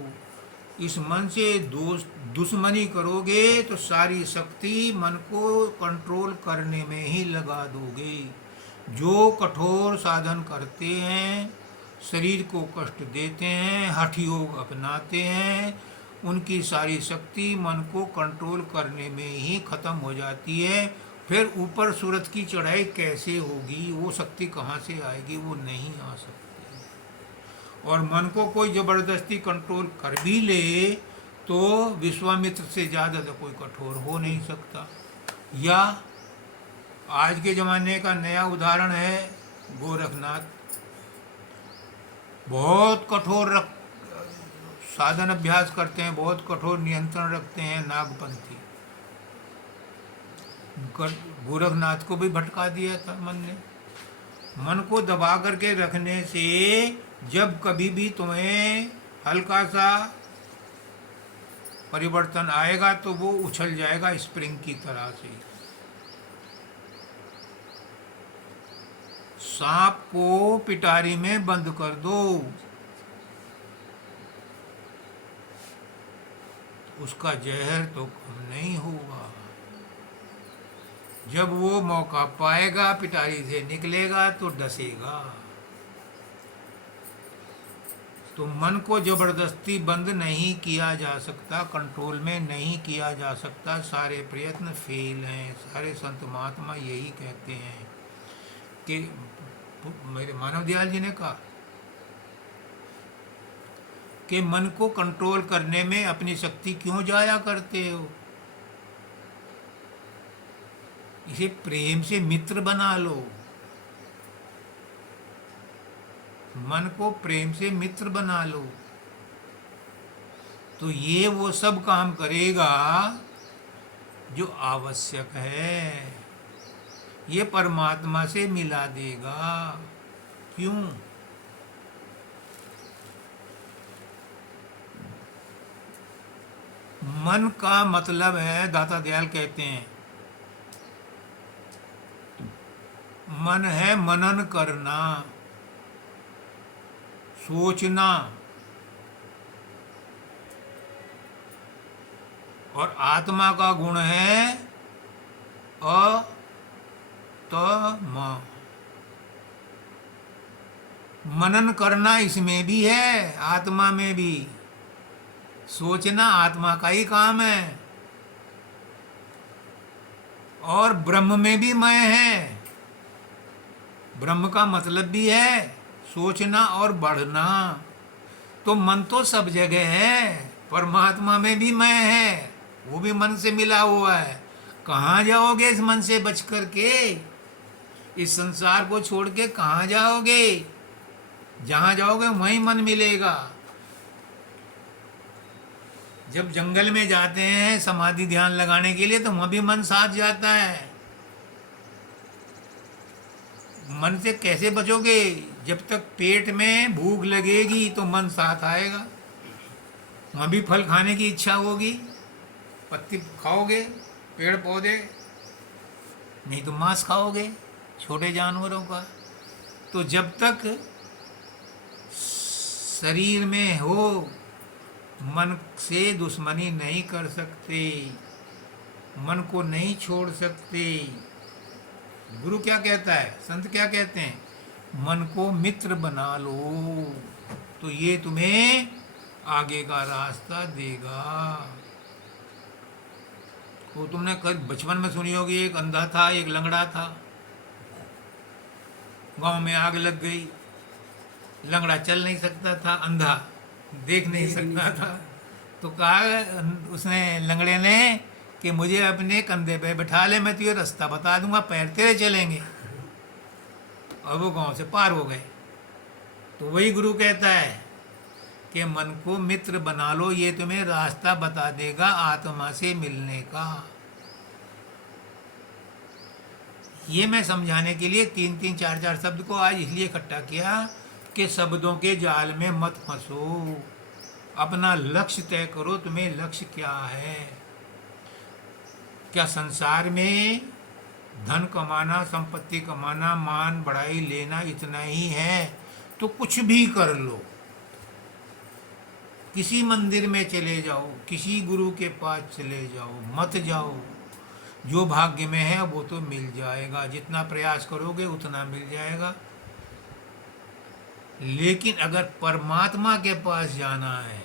इस मन से दुश्मनी करोगे तो सारी शक्ति मन को कंट्रोल करने में ही लगा दोगे। जो कठोर साधन करते हैं, शरीर को कष्ट देते हैं, हठ योग अपनाते हैं, उनकी सारी शक्ति मन को कंट्रोल करने में ही खत्म हो जाती है। फिर ऊपर सूरत की चढ़ाई कैसे होगी? वो शक्ति कहाँ से आएगी? वो नहीं आ सकती। और मन को कोई जबरदस्ती कंट्रोल कर भी ले तो विश्वामित्र से ज़्यादा तो कोई कठोर हो नहीं सकता। या आज के ज़माने का नया उदाहरण है गोरखनाथ। बहुत कठोर साधन अभ्यास करते हैं, बहुत कठोर नियंत्रण रखते हैं नागपंथी। गोरखनाथ को भी भटका दिया था मन ने। मन को दबा करके रखने से जब कभी भी तुम्हें हल्का सा परिवर्तन आएगा तो वो उछल जाएगा स्प्रिंग की तरह से। सांप को पिटारी में बंद कर दो, उसका जहर तो कम नहीं होगा। जब वो मौका पाएगा पिटारी से निकलेगा तो डसेगा। तो मन को जबरदस्ती बंद नहीं किया जा सकता, कंट्रोल में नहीं किया जा सकता। सारे प्रयत्न फेल हैं। सारे संत महात्मा यही कहते हैं कि मेरे मानव दयाल जी ने कहा कि मन को कंट्रोल करने में अपनी शक्ति क्यों जाया करते हो? इसे प्रेम से मित्र बना लो। मन को प्रेम से मित्र बना लो तो ये वो सब काम करेगा जो आवश्यक है। ये परमात्मा से मिला देगा। क्यों? मन का मतलब है, दाता दयाल कहते हैं, मन है मनन करना, सोचना, और आत्मा का गुण है अतमा। मनन करना इसमें भी है, आत्मा में भी। सोचना आत्मा का ही काम है, और ब्रह्म में भी मैं है। ब्रह्म का मतलब भी है सोचना और बढ़ना। तो मन तो सब जगह है, परमात्मा में भी मैं है, वो भी मन से मिला हुआ है। कहाँ जाओगे इस मन से बच करके? इस संसार को छोड़ के कहाँ जाओगे? जहाँ जाओगे वहीं मन मिलेगा। जब जंगल में जाते हैं समाधि ध्यान लगाने के लिए तो वहाँ भी मन साथ जाता है। मन से कैसे बचोगे? जब तक पेट में भूख लगेगी तो मन साथ आएगा। वहाँ भी फल खाने की इच्छा होगी, पत्ती खाओगे, पेड़ पौधे, नहीं तो मांस खाओगे छोटे जानवरों का। तो जब तक शरीर में हो मन से दुश्मनी नहीं कर सकते, मन को नहीं छोड़ सकते। गुरु क्या कहता है, संत क्या कहते हैं? मन को मित्र बना लो तो ये तुम्हें आगे का रास्ता देगा। वो तुमने कल बचपन में सुनी होगी, एक अंधा था, एक लंगड़ा था, गांव में आग लग गई। लंगड़ा चल नहीं सकता था, अंधा देख नहीं सकता था। तो कहा उसने, लंगड़े ने, कि मुझे अपने कंधे पे बैठा ले, मैं तुझे रास्ता बता दूंगा, पैर तेरे चलेंगे। और वो गांव से पार हो गए। तो वही गुरु कहता है कि मन को मित्र बना लो, ये तुम्हें रास्ता बता देगा आत्मा से मिलने का। ये मैं समझाने के लिए 3-3, 4-4 शब्द को आज इसलिए इकट्ठा किया कि शब्दों के जाल में मत फंसो। अपना लक्ष्य तय करो, तुम्हें लक्ष्य क्या है। क्या संसार में धन कमाना, संपत्ति कमाना, मान बढ़ाई लेना इतना ही है? तो कुछ भी कर लो, किसी मंदिर में चले जाओ, किसी गुरु के पास चले जाओ, मत जाओ। जो भाग्य में है वो तो मिल जाएगा, जितना प्रयास करोगे उतना मिल जाएगा। लेकिन अगर परमात्मा के पास जाना है,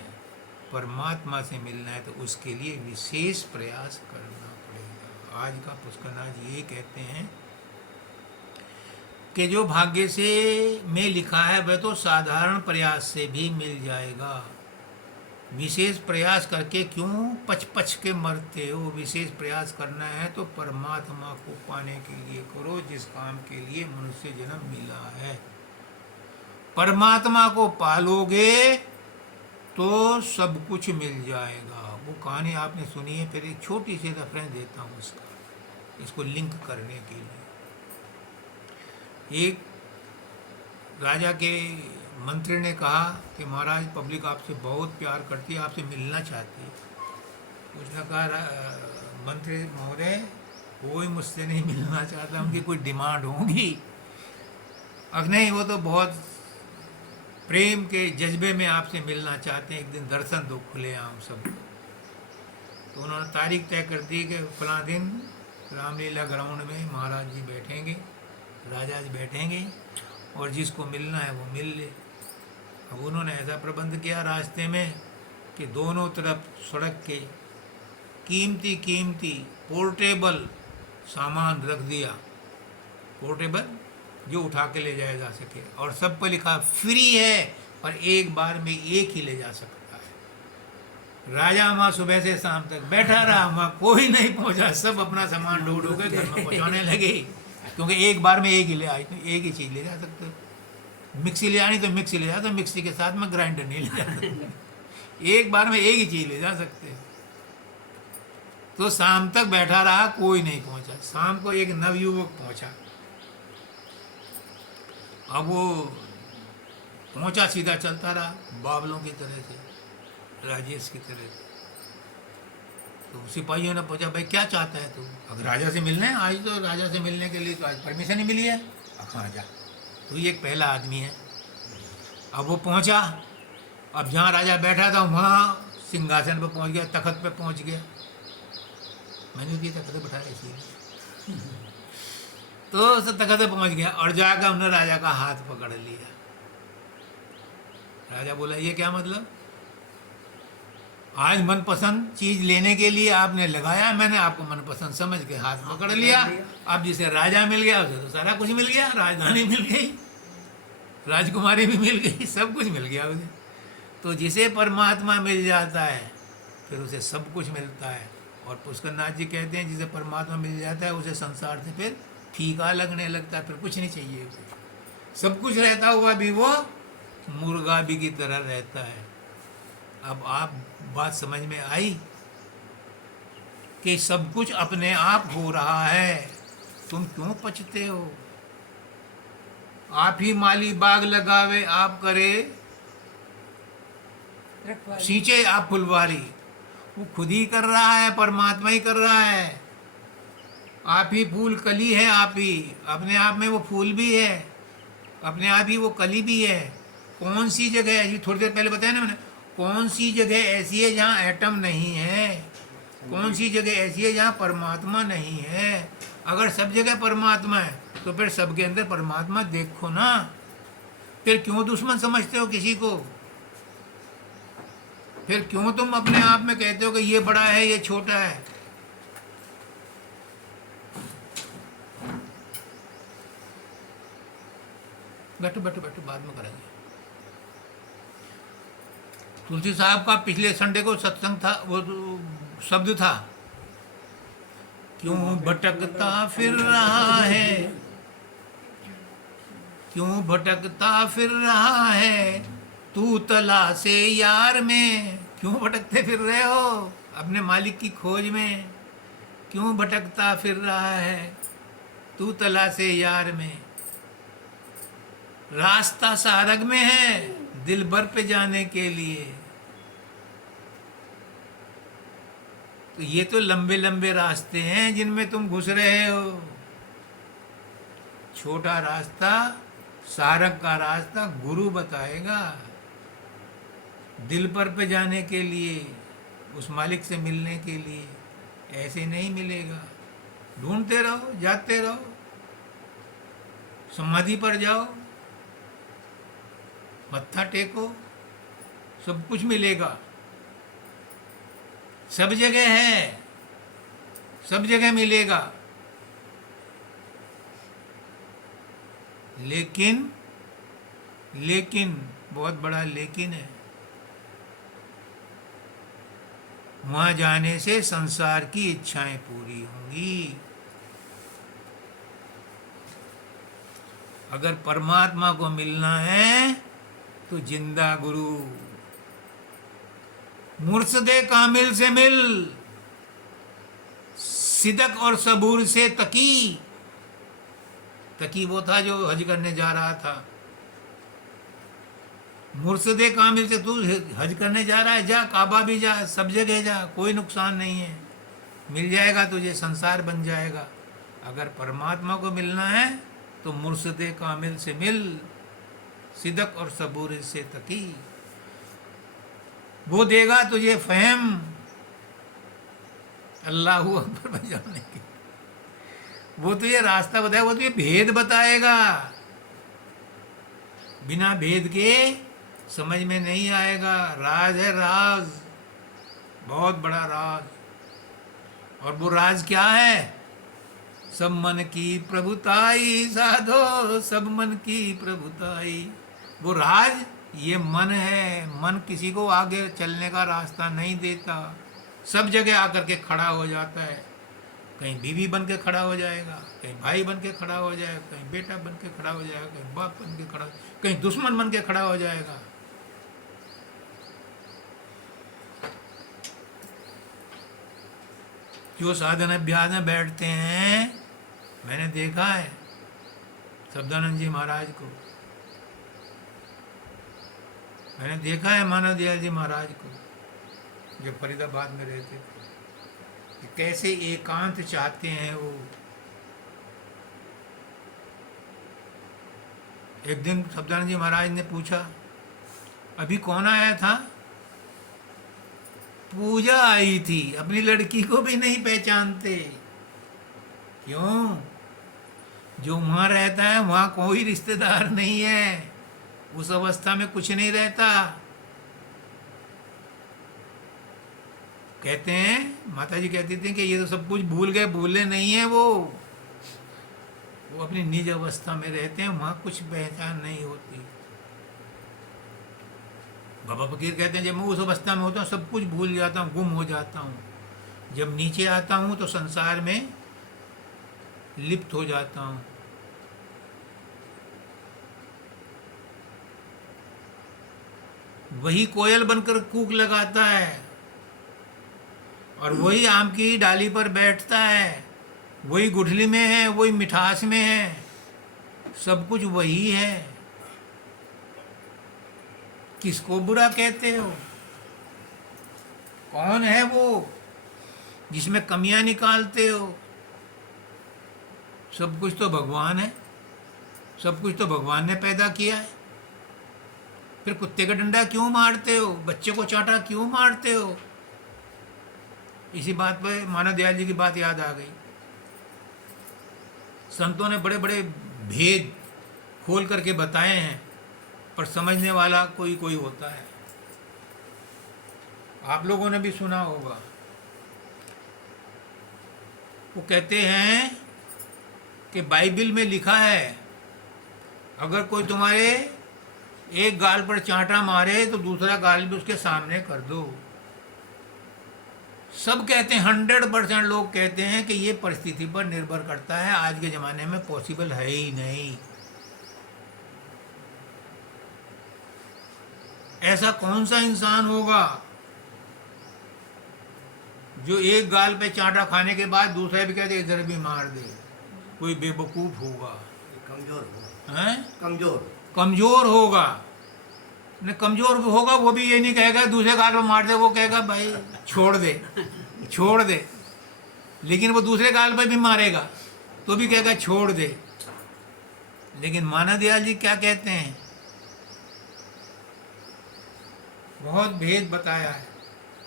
परमात्मा से मिलना है, तो उसके लिए विशेष प्रयास करना पड़ेगा। आज का पुष्करनाथ ये कहते हैं कि जो भाग्य से में लिखा है वह तो साधारण प्रयास से भी मिल जाएगा। विशेष प्रयास करके क्यों पच पच के मरते हो? विशेष प्रयास करना है तो परमात्मा को पाने के लिए करो, जिस काम के लिए मनुष्य जन्म मिला है। परमात्मा को पालोगे तो सब कुछ मिल जाएगा। वो कहानी आपने सुनी है, फिर एक छोटी सी रेफरेंस देता हूँ उसका, इसको लिंक करने के लिए। एक राजा के मंत्री ने कहा कि महाराज, पब्लिक आपसे बहुत प्यार करती है, आपसे मिलना चाहती है। उसने कहा, मंत्री महोदय, कोई मुझसे नहीं मिलना चाहता, उनकी कोई डिमांड होगी? अब नहीं, वो तो बहुत प्रेम के जज्बे में आपसे मिलना चाहते हैं, एक दिन दर्शन दो खुलेआम सब। तो उन्होंने तारीख तय कर दी कि फलां दिन रामलीला ग्राउंड में महाराज जी बैठेंगे, राजा जी बैठेंगे, और जिसको मिलना है वो मिल ले। अब उन्होंने ऐसा प्रबंध किया रास्ते में कि दोनों तरफ सड़क के कीमती कीमती पोर्टेबल सामान रख दिया, पोर्टेबल जो उठा के ले जाया जा सके, और सब पर लिखा फ्री है, पर एक बार में एक ही ले जा सकता है। राजा वहाँ सुबह से शाम तक बैठा रहा, वहाँ कोई नहीं पहुँचा, सब अपना सामान ढो ढो के घर में पहुँचाने लगे, क्योंकि एक बार में एक ही ले आई, तो एक ही चीज़ ले जा सकते हो। मिक्सी ले आनी तो मिक्सी ले जा, तो मिक्सी के साथ में ग्राइंडर नहीं ले जा सकते, एक बार में एक ही चीज़ ले जा सकते हो। तो शाम तक बैठा रहा, कोई नहीं पहुँचा। शाम को एक नवयुवक पहुँचा। अब वो पहुंचा, सीधा चलता रहा बावलों की तरह से, राजेश की तरह से। तो सिपाहियों ने पूछा, भाई क्या चाहता है तू? अगर राजा से मिलना है, आज तो राजा से मिलने के लिए तो आज परमिशन ही मिली है, अब हाँ जा। तो ये एक पहला आदमी है। अब वो पहुंचा, अब जहाँ राजा बैठा था वहाँ सिंहासन पे पहुंच गया, तख्त पे पहुंच गया। मैंने उसकी तख्त पे बैठाया इसीलिए। तो उस तख्त पे पहुंच गया और जाकर हमने राजा का हाथ पकड़ लिया। राजा बोला, ये क्या मतलब? आज मनपसंद चीज लेने के लिए आपने लगाया, मैंने आपको मनपसंद समझ के हाथ पकड़ लिया। अब जिसे राजा मिल गया उसे तो सारा कुछ मिल गया, राजधानी मिल गई, राजकुमारी भी मिल गई, सब कुछ मिल गया उसे। तो जिसे परमात्मा मिल जाता है फिर उसे सब कुछ मिलता है। और पुष्करनाथ जी कहते हैं, जिसे परमात्मा मिल जाता है उसे संसार से फिर फीका लगने लगता है, फिर कुछ नहीं चाहिए उसे। सब कुछ रहता हुआ भी वो मुर्गा भी की तरह रहता है। अब आप बात समझ में आई कि सब कुछ अपने आप हो रहा है, तुम क्यों पछते हो? आप ही माली बाग लगावे, आप करे सींचे आप फुलवारी। वो खुद ही कर रहा है, परमात्मा ही कर रहा है। आप ही फूल कली है, आप ही अपने आप में वो फूल भी है, अपने आप ही वो कली भी है। कौन सी जगह है, थोड़ी देर पहले बताया ना मैंने, कौन सी जगह ऐसी है जहाँ एटम नहीं है? कौन सी जगह ऐसी है जहाँ परमात्मा नहीं है? अगर सब जगह परमात्मा है तो फिर सबके अंदर परमात्मा देखो ना। फिर क्यों दुश्मन समझते हो किसी को? फिर क्यों तुम अपने आप में कहते हो कि ये बड़ा है, ये छोटा है? बैठो बैठो बैठो, बाद में करेंगे। तुलसी साहब का पिछले संडे को सत्संग था, वो शब्द था, क्यों भटकता फिर रहा है, क्यों भटकता फिर रहा है तू तलाशे यार में। क्यों भटकते फिर रहे हो अपने मालिक की खोज में? क्यों भटकता फिर रहा है तू तलाशे यार में। रास्ता सारग में है दिल भर पे जाने के लिए। तो ये तो लंबे लंबे रास्ते हैं जिनमें तुम घुस रहे हो। छोटा रास्ता, सारग का रास्ता गुरु बताएगा। दिल पर पे जाने के लिए, उस मालिक से मिलने के लिए, ऐसे नहीं मिलेगा। ढूंढते रहो, जाते रहो, समाधि पर जाओ, मत्था टेको, सब कुछ मिलेगा। सब जगह है, सब जगह मिलेगा। लेकिन लेकिन बहुत बड़ा लेकिन है, वहां जाने से संसार की इच्छाएं पूरी होंगी। अगर परमात्मा को मिलना है तो जिंदा गुरु मुर्शदे कामिल से मिल, सिदक और सबूर से तकी। तकी वो था जो हज करने जा रहा था। मुर्शदे कामिल से तू हज करने जा रहा है, जा, काबा भी जा, सब जगह जा, कोई नुकसान नहीं है, मिल जाएगा तुझे, संसार बन जाएगा। अगर परमात्मा को मिलना है तो मुर्शदे कामिल से मिल, सिदक और सबूर से तकी। वो देगा तुझे फहम अल्लाहू अकबर बजाने की। वो तुझे रास्ता बताएगा, वो तुझे भेद बताएगा। बिना भेद के समझ में नहीं आएगा। राज है, राज, बहुत बड़ा राज। और वो राज क्या है? सब मन की प्रभुताई साधो, सब मन की प्रभुताई। वो राज ये मन है। मन किसी को आगे चलने का रास्ता नहीं देता, सब जगह आकर के खड़ा हो जाता है। कहीं बीवी बन के खड़ा हो जाएगा, कहीं भाई बन के खड़ा हो जाएगा, कहीं बेटा बन के खड़ा हो जाएगा, कहीं बाप बन के खड़ा, कहीं दुश्मन बन के खड़ा हो जाएगा। जो साधन अभ्यास में बैठते हैं, मैंने देखा है शब्दानंद जी महाराज को, मैंने देखा है मानव दयाल जी महाराज को, जो फरीदाबाद में रहते थे। कि कैसे एकांत चाहते हैं वो। एक दिन सब्दानंद जी महाराज ने पूछा, अभी कौन आया था? पूजा आई थी, अपनी लड़की को भी नहीं पहचानते। क्यों? जो वहां रहता है वहां कोई रिश्तेदार नहीं है, उस अवस्था में कुछ नहीं रहता। कहते हैं, माता जी कहती थी कि ये तो सब कुछ भूल गए, भूले नहीं है वो अपनी निज अवस्था में रहते हैं, वहां कुछ पहचान नहीं होती। बाबा फकीर कहते हैं, जब मैं उस अवस्था में होता हूँ सब कुछ भूल जाता हूँ, गुम हो जाता हूँ। जब नीचे आता हूँ तो संसार में लिप्त हो जाता हूँ। वही कोयल बनकर कूक लगाता है, और वही आम की डाली पर बैठता है, वही गुठली में है, वही मिठास में है, सब कुछ वही है। किसको बुरा कहते हो? कौन है वो जिसमें कमियां निकालते हो? सब कुछ तो भगवान है, सब कुछ तो भगवान ने पैदा किया है। फिर कुत्ते का डंडा क्यों मारते हो? बच्चे को चांटा क्यों मारते हो? इसी बात पे मानव दयाल जी की बात याद आ गई। संतों ने बड़े बड़े भेद खोल करके बताए हैं, पर समझने वाला कोई कोई होता है। आप लोगों ने भी सुना होगा, वो कहते हैं कि बाइबल में लिखा है, अगर कोई तुम्हारे एक गाल पर चांटा मारे तो दूसरा गाल भी उसके सामने कर दो। सब कहते हैं, 100% लोग कहते हैं कि ये परिस्थिति पर निर्भर करता है, आज के ज़माने में पॉसिबल है ही नहीं। ऐसा कौन सा इंसान होगा जो एक गाल पे चांटा खाने के बाद दूसरा भी कहते इधर भी मार दे? कोई बेवकूफ होगा, कमजोर होगा, हैं? कमजोर होगा। न कमजोर होगा वो भी ये नहीं कहेगा दूसरे गाल पर मार दे, वो कहेगा भाई छोड़ दे छोड़ दे। लेकिन वो दूसरे गाल पर भी मारेगा तो भी कहेगा छोड़ दे। लेकिन मानव दयाल जी क्या कहते हैं? बहुत भेद बताया है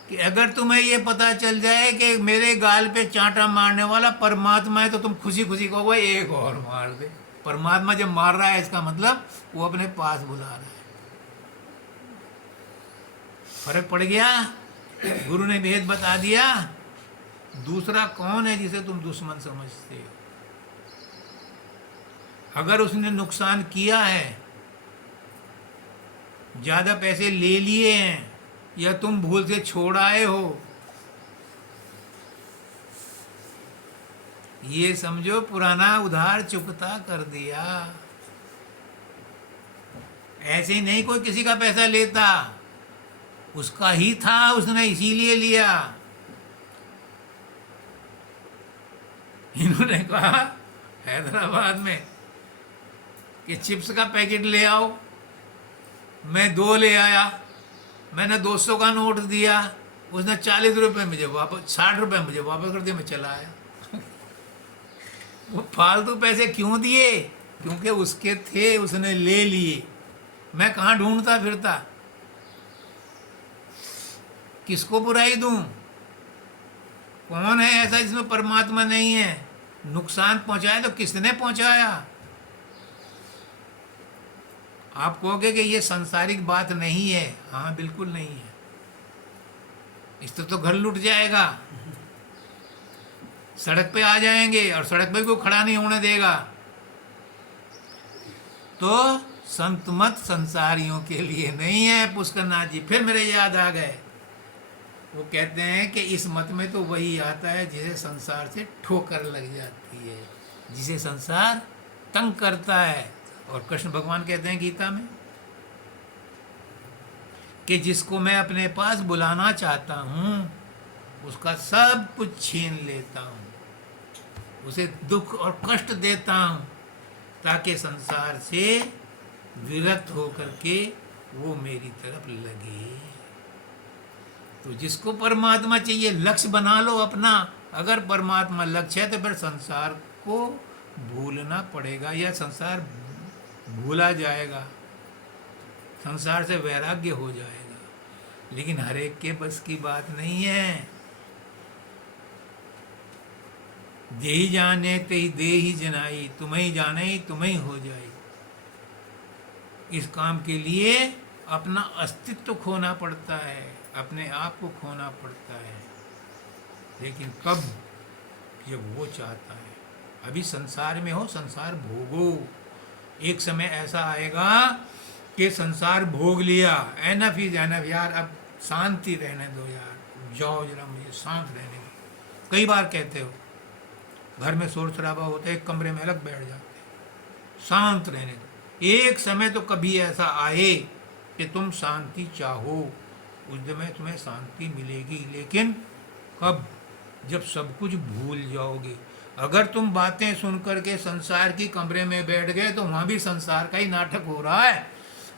कि अगर तुम्हें ये पता चल जाए कि मेरे गाल पे चांटा मारने वाला परमात्मा है तो तुम खुशी खुशी कहोगे एक और मार दे। परमात्मा जब मार रहा है इसका मतलब वो अपने पास बुला रहा है। फर्क पड़ गया? गुरु ने भेद बता दिया। दूसरा कौन है जिसे तुम दुश्मन समझते हो? अगर उसने नुकसान किया है, ज्यादा पैसे ले लिए हैं, या तुम भूल से छोड़ आए हो, ये समझो पुराना उधार चुकता कर दिया। ऐसे ही नहीं कोई किसी का पैसा लेता, उसका ही था, उसने इसीलिए लिया। इन्होंने कहा हैदराबाद में कि चिप्स का पैकेट ले आओ, मैं 2 ले आया, मैंने 200 का नोट दिया, उसने 40 रुपये मुझे वापस, 60 रुपये मुझे वापस कर दिया, मैं चला आया। वो फालतू पैसे क्यों दिए? क्योंकि उसके थे, उसने ले लिए। मैं कहाँ ढूंढता फिरता, किसको बुराई दूं? कौन है ऐसा जिसमें परमात्मा नहीं है? नुकसान पहुंचाया तो किसने पहुंचाया? आप कहोगे कि ये सांसारिक बात नहीं है। हाँ, बिल्कुल नहीं है। इससे तो घर लुट जाएगा, सड़क पे आ जाएंगे और सड़क पे कोई खड़ा नहीं होने देगा। तो संत मत संसारियों के लिए नहीं है। पुष्करनाथ जी फिर मेरे याद आ गए, वो कहते हैं कि इस मत में तो वही आता है जिसे संसार से ठोकर लग जाती है, जिसे संसार तंग करता है। और कृष्ण भगवान कहते हैं गीता में कि जिसको मैं अपने पास बुलाना चाहता हूँ उसका सब कुछ छीन लेता हूँ, उसे दुख और कष्ट देता हूँ, ताकि संसार से विरक्त होकर के वो मेरी तरफ लगे। तो जिसको परमात्मा चाहिए, लक्ष्य बना लो अपना, अगर परमात्मा लक्ष्य है तो फिर संसार को भूलना पड़ेगा या संसार भूला जाएगा, संसार से वैराग्य हो जाएगा। लेकिन हर एक के बस की बात नहीं है। जेहि जाने तेहि देहि जनाई, तुम्हें जाने तुम्हें हो जाए। इस काम के लिए अपना अस्तित्व खोना पड़ता है, अपने आप को खोना पड़ता है। लेकिन कब? जब वो चाहता है। अभी संसार में हो, संसार भोगो। एक समय ऐसा आएगा कि संसार भोग लिया, एनफ इज एनफ यार, अब शांति रहने दो यार, जाओ जरा मुझे शांत रहने दो। कई बार कहते हो, घर में शोर शराबा होता है, एक कमरे में अलग बैठ जाते हैं, शांत रहने दो। एक समय तो कभी ऐसा आए कि तुम शांति चाहो, उस समय तुम्हें शांति मिलेगी। लेकिन कब? जब सब कुछ भूल जाओगे। अगर तुम बातें सुन करके संसार की कमरे में बैठ गए तो वहाँ भी संसार का ही नाटक हो रहा है,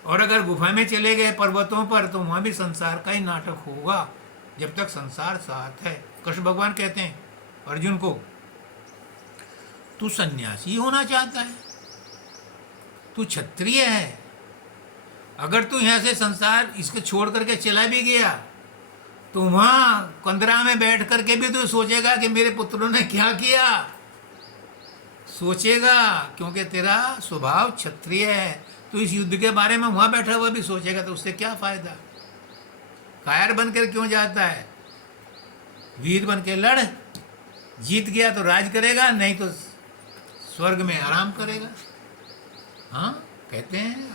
और अगर गुफा में चले गए पर्वतों पर तो वहाँ भी संसार का ही नाटक होगा, जब तक संसार साथ है। कृष्ण भगवान कहते हैं अर्जुन को, तू सन्यासी होना चाहता है, तू क्षत्रिय है, अगर तू यहाँ से संसार इसको छोड़ करके चला भी गया तो वहाँ कंदरा में बैठ करके भी तू सोचेगा कि मेरे पुत्रों ने क्या किया, सोचेगा, क्योंकि तेरा स्वभाव क्षत्रिय है। तो इस युद्ध के बारे में वहाँ बैठा हुआ भी सोचेगा, तो उससे क्या फायदा? कायर बनकर क्यों जाता है? वीर बन के लड़, जीत गया तो राज करेगा, नहीं तो स्वर्ग में आराम करेगा। हाँ, कहते हैं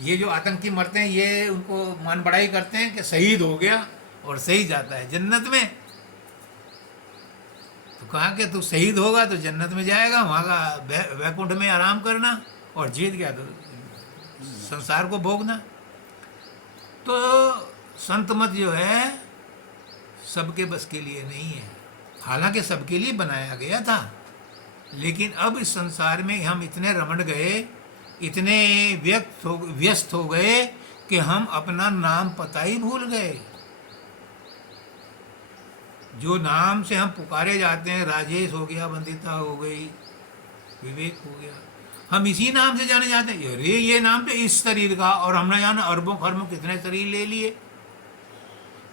ये जो आतंकी मरते हैं ये उनको मान बढ़ाई करते हैं कि शहीद हो गया और सही जाता है जन्नत में। तो कहा कि तू शहीद होगा तो जन्नत में जाएगा, वहाँ का वैकुंठ में आराम करना, और जीत गया तो संसार को भोगना। तो संत मत जो है सबके बस के लिए नहीं है। हालांकि सबके लिए बनाया गया था, लेकिन अब इस संसार में हम इतने रमण गए, इतने व्यस्त हो गए कि हम अपना नाम पता ही भूल गए। जो नाम से हम पुकारे जाते हैं, राजेश हो गया, वंदिता हो गई, विवेक हो गया, हम इसी नाम से जाने जाते हैं। अरे ये नाम तो इस शरीर का, और हमने जाना अरबों खरबों कितने शरीर ले लिए,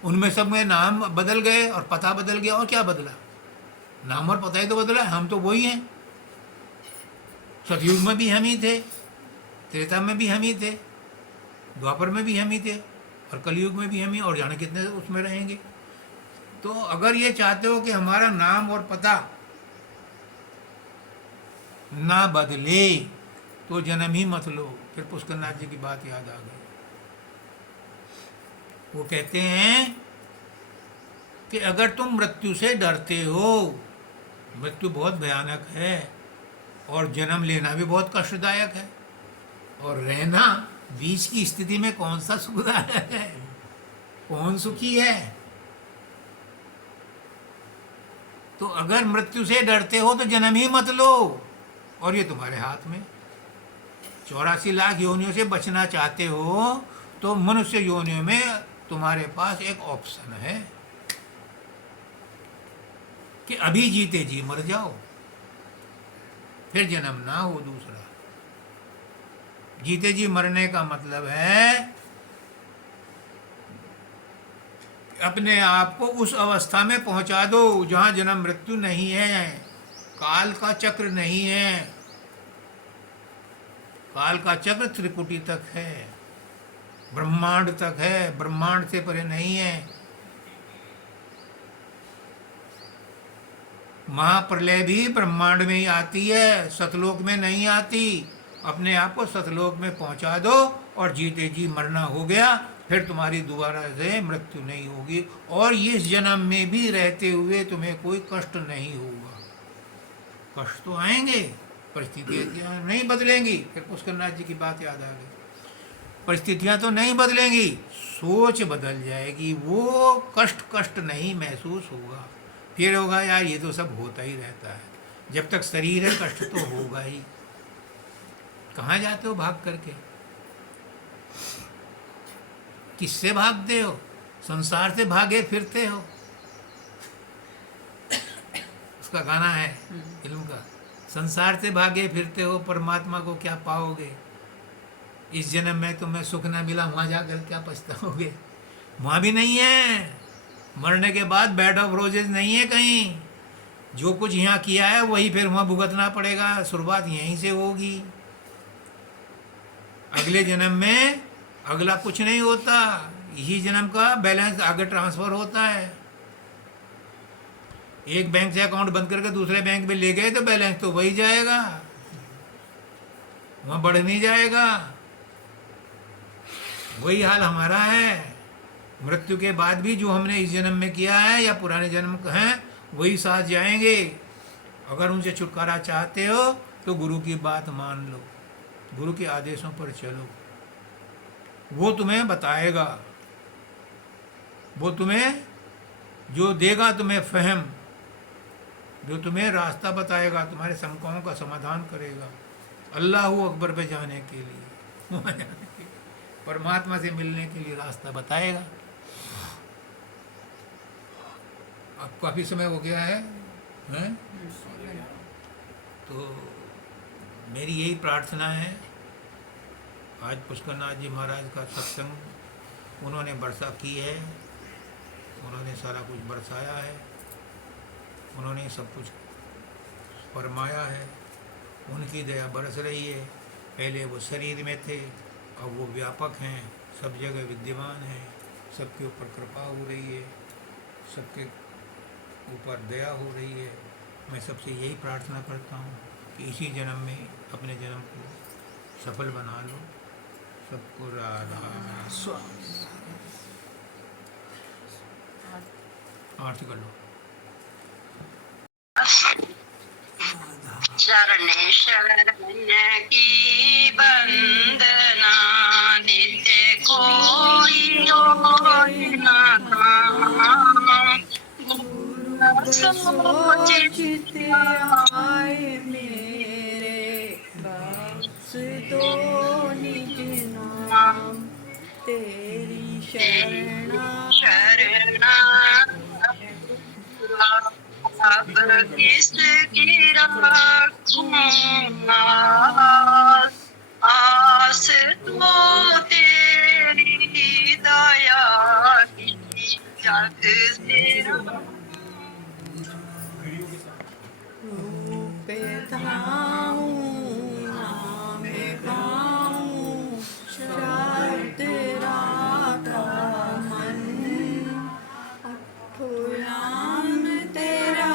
उनमें सब में नाम बदल गए और पता बदल गया। और क्या बदला? नाम और पता ही तो बदला, हम तो वही हैं। सतयुग में भी हम ही थे, त्रेता में भी हम ही थे, द्वापर में भी हम ही थे, और कलयुग में भी हम ही, और जाने कितने उसमें रहेंगे। तो अगर ये चाहते हो कि हमारा नाम और पता ना बदले तो जन्म ही मत लो। फिर पुष्करनाथ जी की बात याद आ गई। वो कहते हैं कि अगर तुम मृत्यु से डरते हो, मृत्यु बहुत भयानक है और जन्म लेना भी बहुत कष्टदायक है, और रहना बीच की स्थिति में कौन सा सुखदायक है, कौन सुखी है? तो अगर मृत्यु से डरते हो तो जन्म ही मत लो, और ये तुम्हारे हाथ में। 84 लाख योनियों से बचना चाहते हो तो मनुष्य योनियों में तुम्हारे पास एक ऑप्शन है कि अभी जीते जी मर जाओ, फिर जन्म ना हो दूसरा। जीते जी मरने का मतलब है अपने आप को उस अवस्था में पहुंचा दो जहां जन्म मृत्यु नहीं है, काल का चक्र नहीं है। काल का चक्र त्रिपुटी तक है, ब्रह्मांड तक है, ब्रह्मांड से परे नहीं है। महाप्रलय भी ब्रह्मांड में ही आती है, सतलोक में नहीं आती। अपने आप को सतलोक में पहुंचा दो और जीते जी मरना हो गया, फिर तुम्हारी दोबारा से मृत्यु नहीं होगी, और इस जन्म में भी रहते हुए तुम्हें कोई कष्ट नहीं होगा। कष्ट तो आएंगे, परिस्थितियाँ नहीं बदलेंगी। फिर पुष्करनाथ जी की बात याद आ गई। परिस्थितियाँ तो नहीं बदलेंगी, सोच बदल जाएगी। वो कष्ट नहीं महसूस होगा। फिर होगा यार ये तो सब होता ही रहता है, जब तक शरीर है कष्ट तो होगा ही। कहाँ जाते हो भाग करके? किससे भागते हो? संसार से भागे फिरते हो। उसका गाना है फिल्म का, संसार से भागे फिरते हो परमात्मा को क्या पाओगे, इस जन्म में तुम्हें सुख ना मिला वहां जाकर क्या पछताओगे। वहां भी नहीं है, मरने के बाद बेड ऑफ रोजेज नहीं है कहीं, जो कुछ यहाँ किया है वही फिर वहां भुगतना पड़ेगा, शुरुआत यहीं से होगी। अगले जन्म में अगला कुछ नहीं होता, यही जन्म का बैलेंस आगे ट्रांसफर होता है। एक बैंक से अकाउंट बंद करके दूसरे बैंक में ले गए तो बैलेंस तो वही जाएगा, वहां बढ़ नहीं जाएगा। वही हाल हमारा है, मृत्यु के बाद भी जो हमने इस जन्म में किया है या पुराने जन्म हैं वही साथ जाएंगे। अगर उनसे छुटकारा चाहते हो तो गुरु की बात मान लो, गुरु के आदेशों पर चलो, वो तुम्हें बताएगा, वो तुम्हें जो देगा तुम्हें फहम, जो तुम्हें रास्ता बताएगा, तुम्हारे शंकाओं का समाधान करेगा। अल्लाह अकबर पे जाने के लिए, वहाँ जाने के लिए, परमात्मा से मिलने के लिए रास्ता बताएगा। अब काफ़ी समय हो गया है, हैं? तो मेरी यही प्रार्थना है, आज पुष्करनाथ जी महाराज का सत्संग उन्होंने वर्षा की है, उन्होंने सारा कुछ बरसाया है, उन्होंने सब कुछ फरमाया है, उनकी दया बरस रही है। पहले वो शरीर में थे, अब वो व्यापक हैं, सब जगह विद्यमान हैं, सबके ऊपर कृपा हो रही है, सबके ऊपर दया हो रही है। मैं सबसे यही प्रार्थना करता हूँ कि इसी जन्म में अपने जन्म को सफल बना लो। सबको राधा आरती कर लो। शरण शरण की वंदना, नित्य कोई और ना सोचित आए मेरे, बख्श दो निज नाम, तेरी शरणा अब किसकी रखूं आस तो तेरी दया की जग से रूप धाऊं नाम गाऊं, शब्द राधा मन, अठुराम तेरा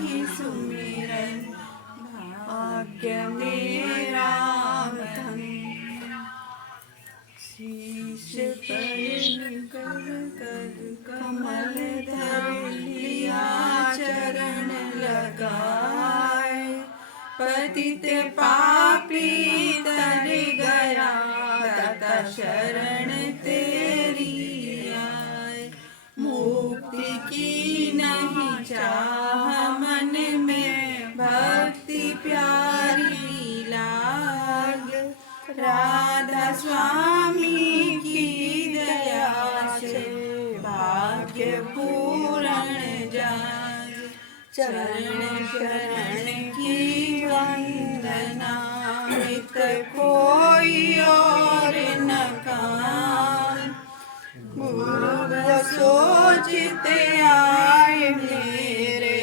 ही सुमिरन, भाग्य मेरा धन। शीश पर कर कमल धर लिया, चरण लगाए, पतित पापी तर गया, दाता शरण तेरी आए। मुक्ति की नहीं चाह मन में, भक्ति प्यारी लाग, राधा स्वामी की दया से भाग्य पूर्ण जाग। चरण शरण की वंदना, मित कोई और न कान, गुरु सोचित आए मेरे,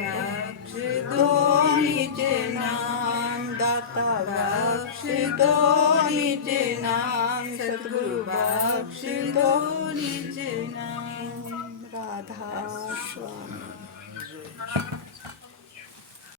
बख्श दो निज नाम, दाता बख्श दो निज नाम, सतगुरु बख्श दो